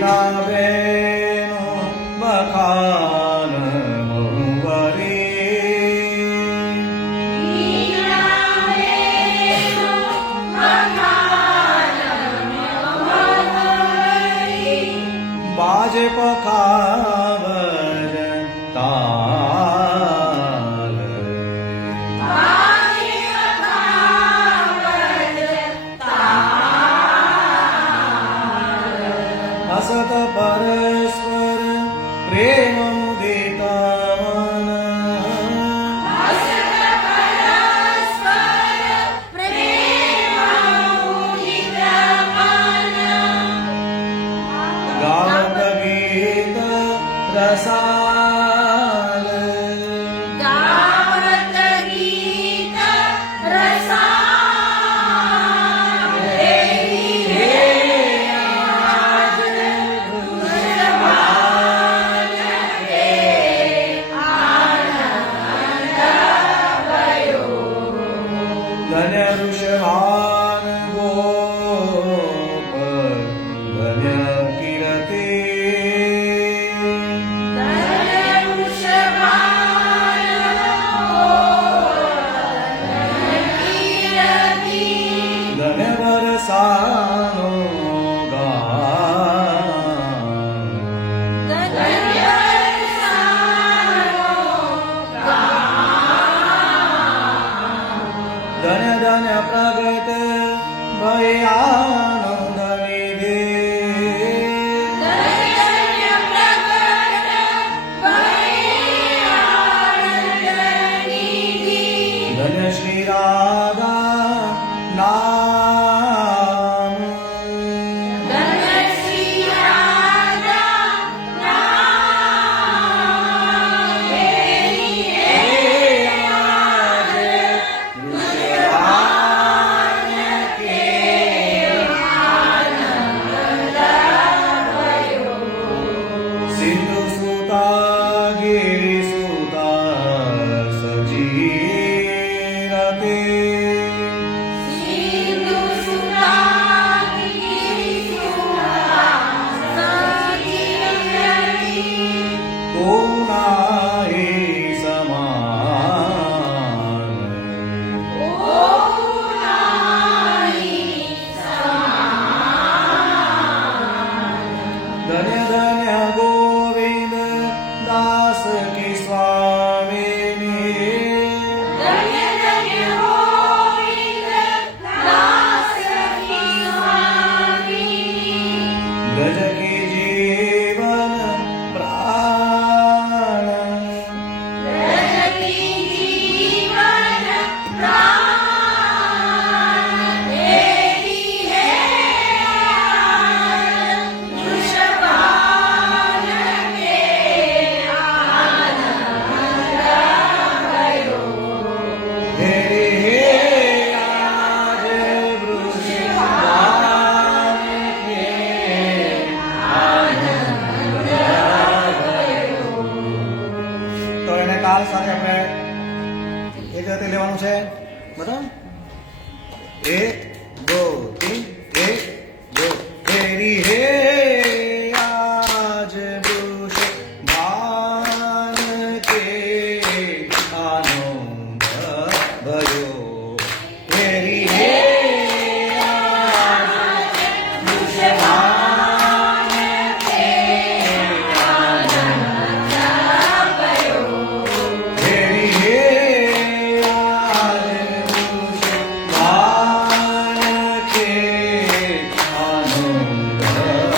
મીરાબેનું બખાન બહુવરી. બાજ પખાવજ તાલ. હસત પરસ્પર પ્રેમ મુદિત મન. ગાવત ગીત રસાલ. ધન્ય વૃષભાન ગોપ ધન્ય કીર્તિ. ધન્ય વરસાનો ગાન. ધન્ય ધન્ય પ્રગટ ભય આનંદ વિધિ. ધન્ય શ્રી રાધા નામ. સિંધુ સુતા ગિરિ સુતા સજીરતે. કોનાહી સમાન. ધન્ય ધન્ય ગોવિંદ દાસ કી સ્વામિની. ગજ કી જીવન પ્રાણ. હે હે આજ વૃષભાન કે આનંદ ભયો. તો એને કાલ સાથે આપણે એક રીતે લેવાનું છે. બરાબર? 1 2 3 1 2. ફેરી હે આજ વૃષભાન કે આનંદ ભયો. ફેરી હે આજ વૃષભાન કે આનંદ ભયો. ફેરી હે આજ વૃષભાન કે આનંદ ભયો.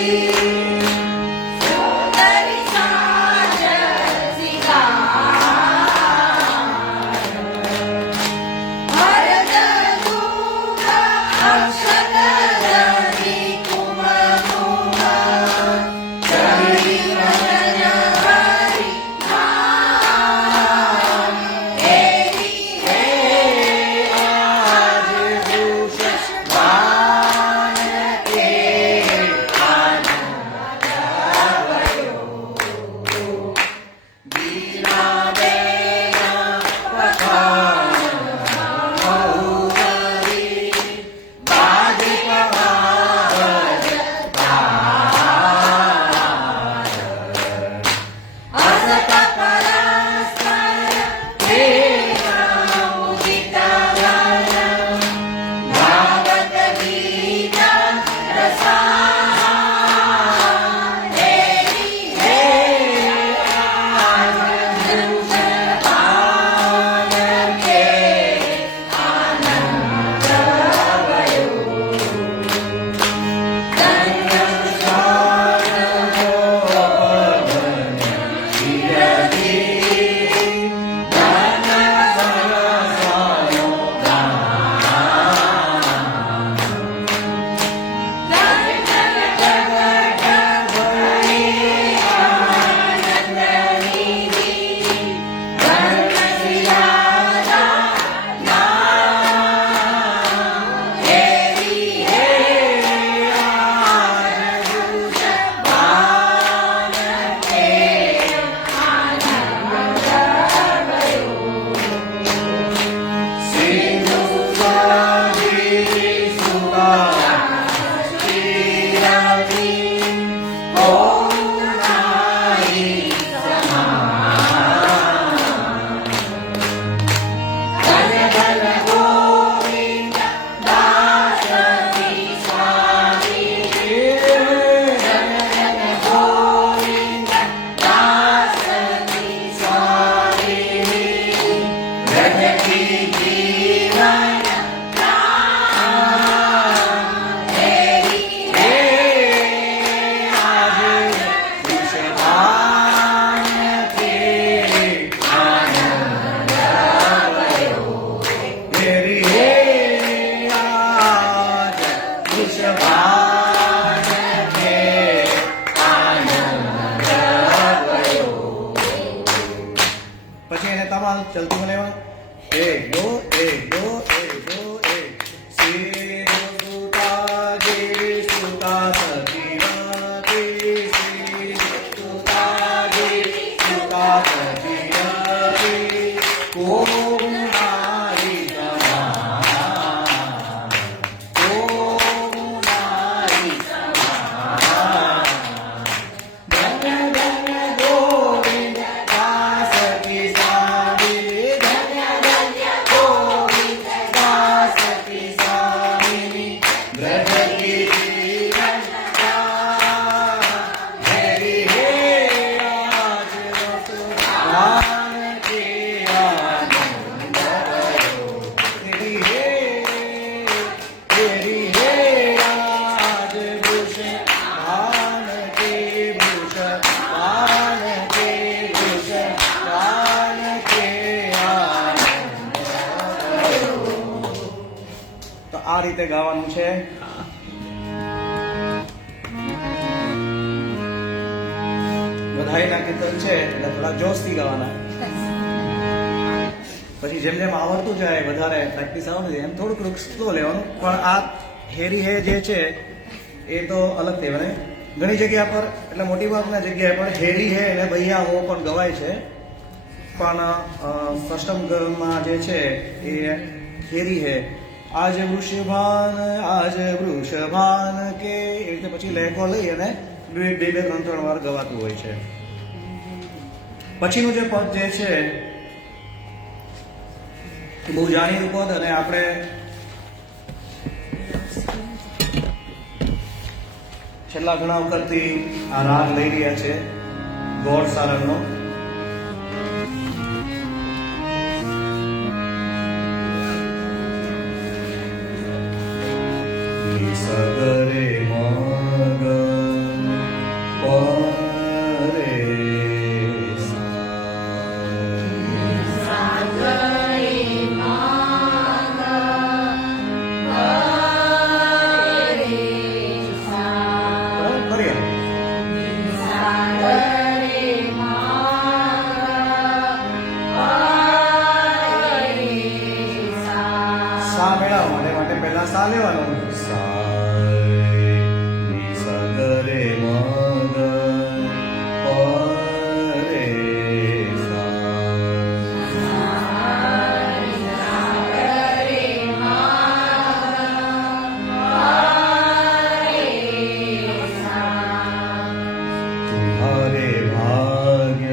Hare चलती बनेवा 1 2 1 2 1 2 1 श्री सुता देवी सुता सतीवती श्री सुता देवी सुता सतीवती ओम नारी समाम ओम नारी समाम धन्य धन्य गोविंद दास की स्वामी धन्य धन्य गोविंद दास की स्वामी ब्रज की जीवन हेरी हे आज भगवान की आनंद करो हेरी हे आज भूषण के भूषण के भूषण के आनंद करो। તો આ રીતે ગાવાનું છે. વધાઈના કીર્તન છે એટલે થોડા જોશથી ગાવાના. પછી જેમ જેમ આવડતું જાય વધારે પ્રેક્ટિસ આવડે એમ થોડુંક સ્લો લેવાનું. પણ આ હેરી હે જે છે એ તો અલગ કહેવાય. ઘણી જગ્યા પર એટલે મોટી ભાગના જગ્યાએ પણ હેરી હે અને ભૈયા હો પણ ગવાય છે. પણ કસ્ટમમાં જે છે એ હેરી હે આજ વૃષભાન કે એ રીતે પછી લેખો લઈ અને બે ત્રણ વાર ગવાતું હોય છે. પછીનું જે પદ જે છે એ બહુ જાણીતું પદ અને આપણે છેલ્લા ઘણા વખતથી આ રાગ લઈ રહ્યા છે ગોળ સારંગનો. સગરે મગ પરે સા મેળવવા માટે પહેલા સા લેવાનું. સગરે મગ પરે तुम्हारे भाग्य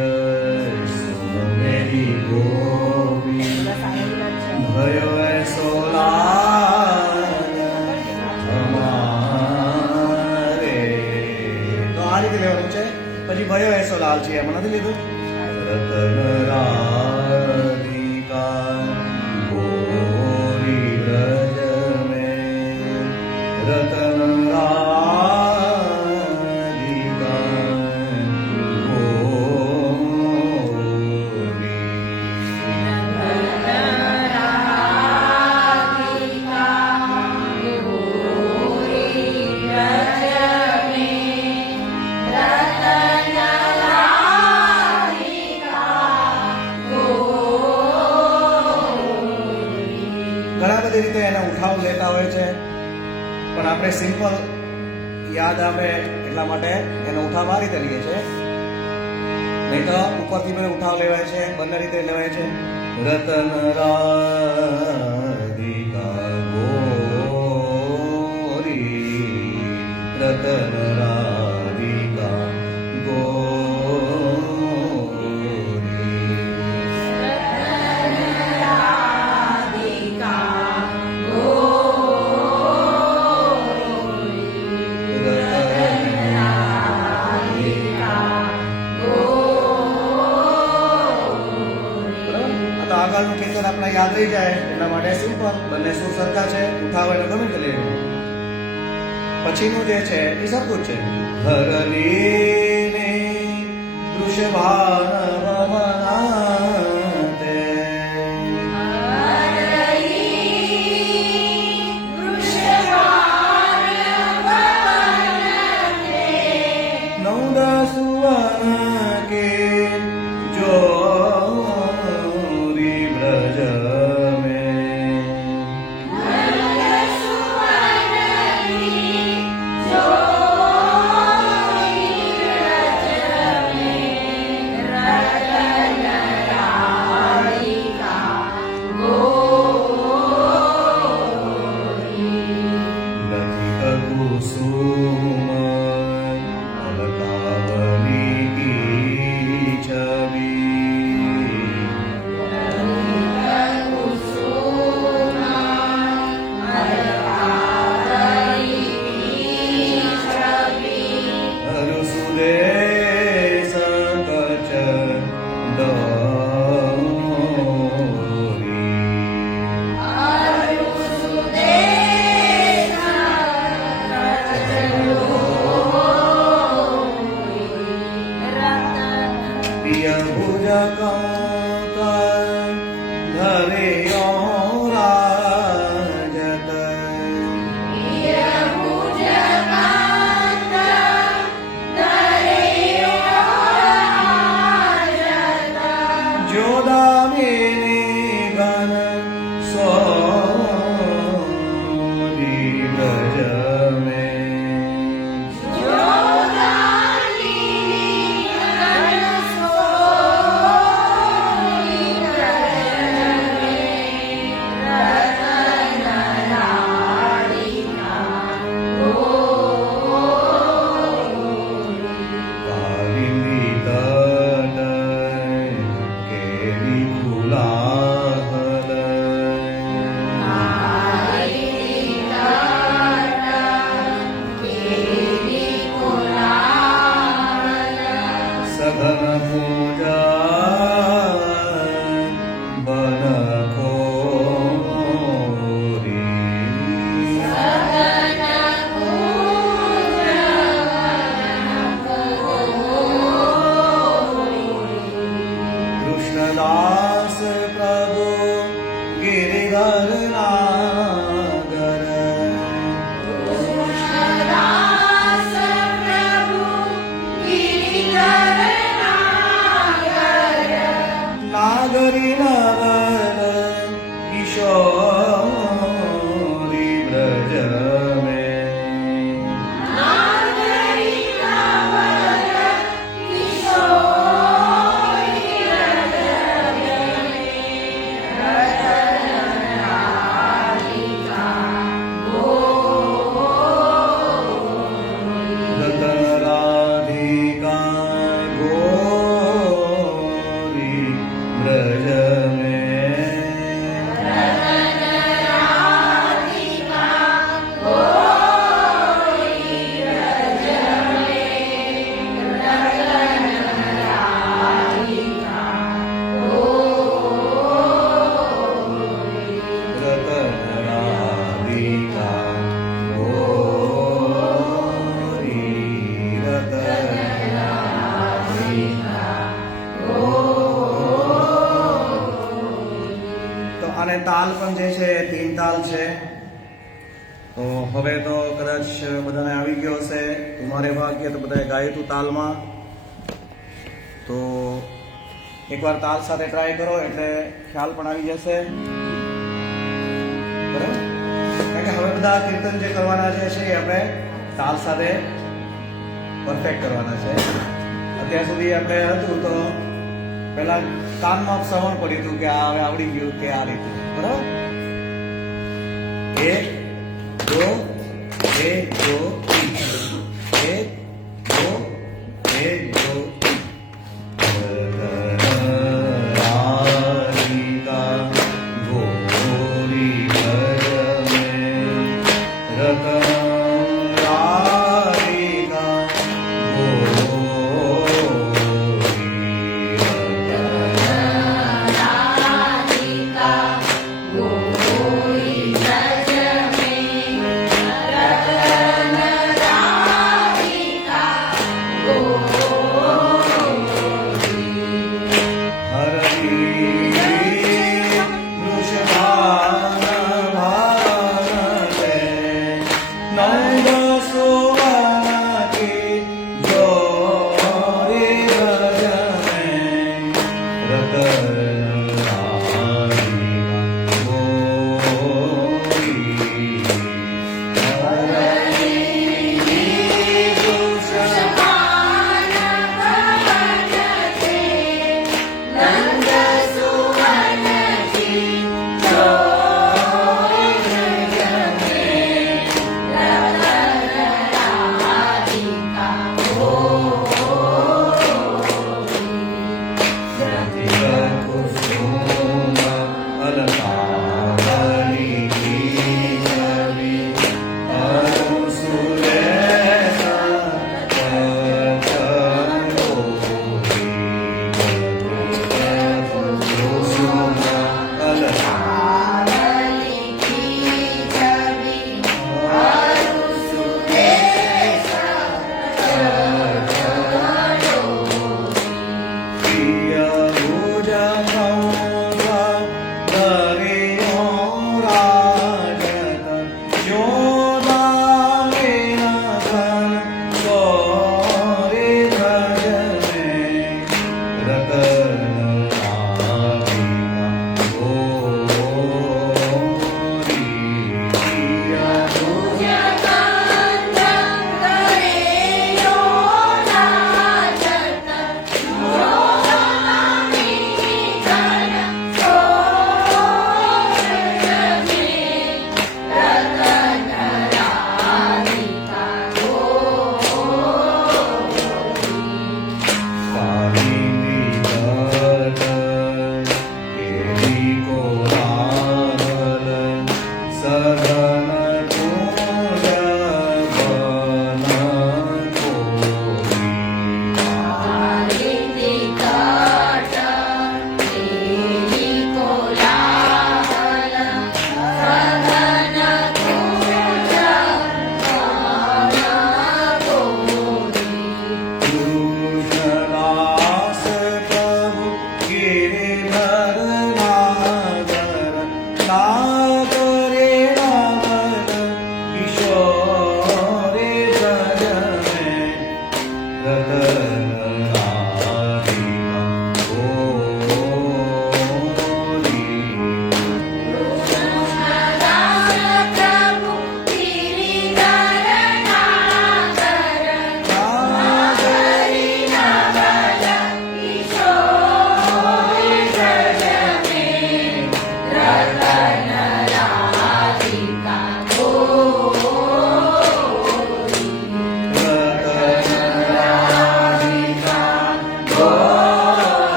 सुन मेरी गोविंद भयो ऐसो लाल हमारे. તો આ રીતે લેવાનું છે. પછી भयो ऐसो लाल છે એમાં નથી લીધું. રતન રાધિકા ગોરી વ્રજ મેં રતન રાધિકા ગોરી ઘણા બધી રીતે એના ઉઠાવ લેતા હોય છે પણ આપણે સિમ્પલ યાદ આવે એટલા માટે એનો ઉઠાવ આ રીતે લઈએ છે. નહીં તો ઉપરથી પણ ઉઠાવ લેવાય છે, બંને રીતે લેવાય છે. રતન રાધિકા ગોરી રતન રાધિકા આગળનું કીર્તન આપણે યાદ રહી જાય એટલા માટે સિમ્પલ બંને સુર સરખા છે. ઉઠાવ એટલે ગમે તે લેવું. પછીનું જે છે એ સરખું જ છે. હરલીને વૃષભાન વમનાતે નૌદ સુવન કે જોરી कुसुम अलकावली की छवि अरुसुदेश कच डोरी प्रिय भुज कंक धरे राजत जोदामिनी गण सोरी ब्रज में कालिंदी तट केरी कुलाहल सघन पूजा बन खोरी कृष्णदास प्रभु गिरिधर नागर नागरी नगर किशोरी ब्रज में रतन राधिका गोरी ब्रज में रतन राधिका गोरी रतन राधिका તો આને તાલ પણ જે છે એ 3 તાલ છે. તો હવે તો કદાચ બધાને આવી ગયો હશે. તમારે ભાગ્ય તો બધાએ ગાયું હતું તાલમાં. તો એકવાર તાલ સાથે ટ્રાય કરો એટલે ખ્યાલ પણ આવી જશે. બરાબર? કારણ કે હવે બધા કીર્તન જે કરવાના છે એ આપણે તાલ સાથે પરફેક્ટ કરવાના છે. અત્યાર સુધી આપણે હતું તો પહેલા કાનમાં શ્રવણ પડ્યું હતું કે આ હવે આવડી ગયું કે આ રીતે. બરાબર? 1 2 1 2 1 2 1 2 राधिका गोरी ब्रज में रतन राधिका गोरी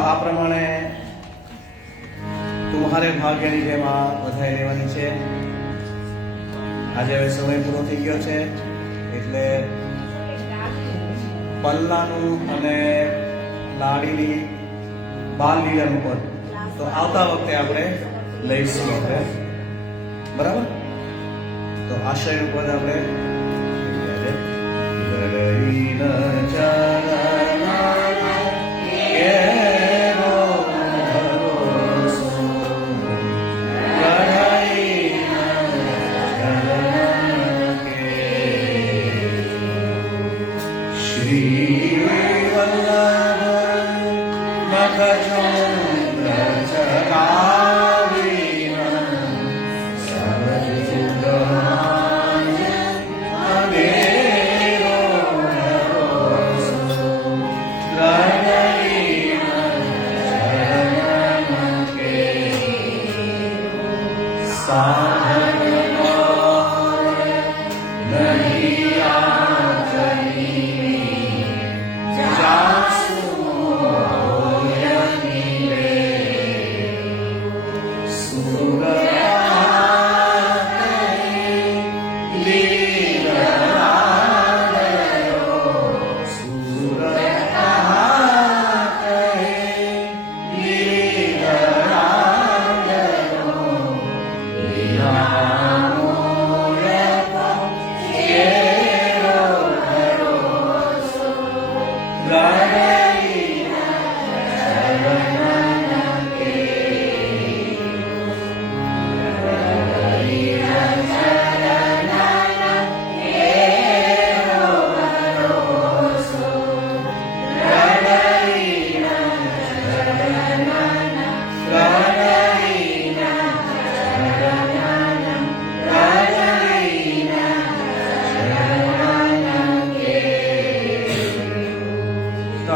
આ પ્રમાણે તુમ્હારે ભાગ્યની જેમ આ બધાએ લેવાની છે. આજે હવે સમય પૂરો થઈ ગયો છે એટલે પલ્લાનું અને લાડીની બાલ લીલાનું પદ તો આવતા વખતે આપણે લઈશું આપણે, બરાબર? તો આશ્રયનું પદ આપણે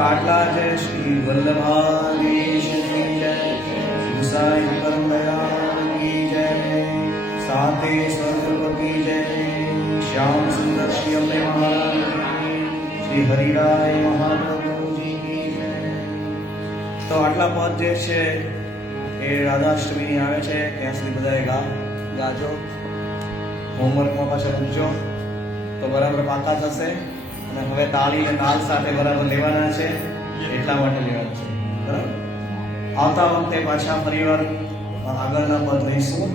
આટલા જ શ્રી વલ્લભાધીશ કી જય, ગુસાઈ પરમ દયાળ કી જય, સાતે સ્વર્ગ કી જય, શ્યામ સુંદર શ્રી અંબે મહારાજ, શ્રી હરિરાય મહાપ્રભુજી કી જય. તો આટલા પદ જે છે એ રાધાષ્ટમીની આવે છે ત્યાં સુધી બધાએ ગાજો. હોમવર્કમાં પાછા પૂછજો તો બરાબર પાકા થશે. અને હવે તાળી અને તાલ સાથે બરાબર લેવાના છે, એટલા માટે લેવાના છે, બરાબર? આવતા વખતે પાછા ફરીવાર આગળના પદ લઈશું.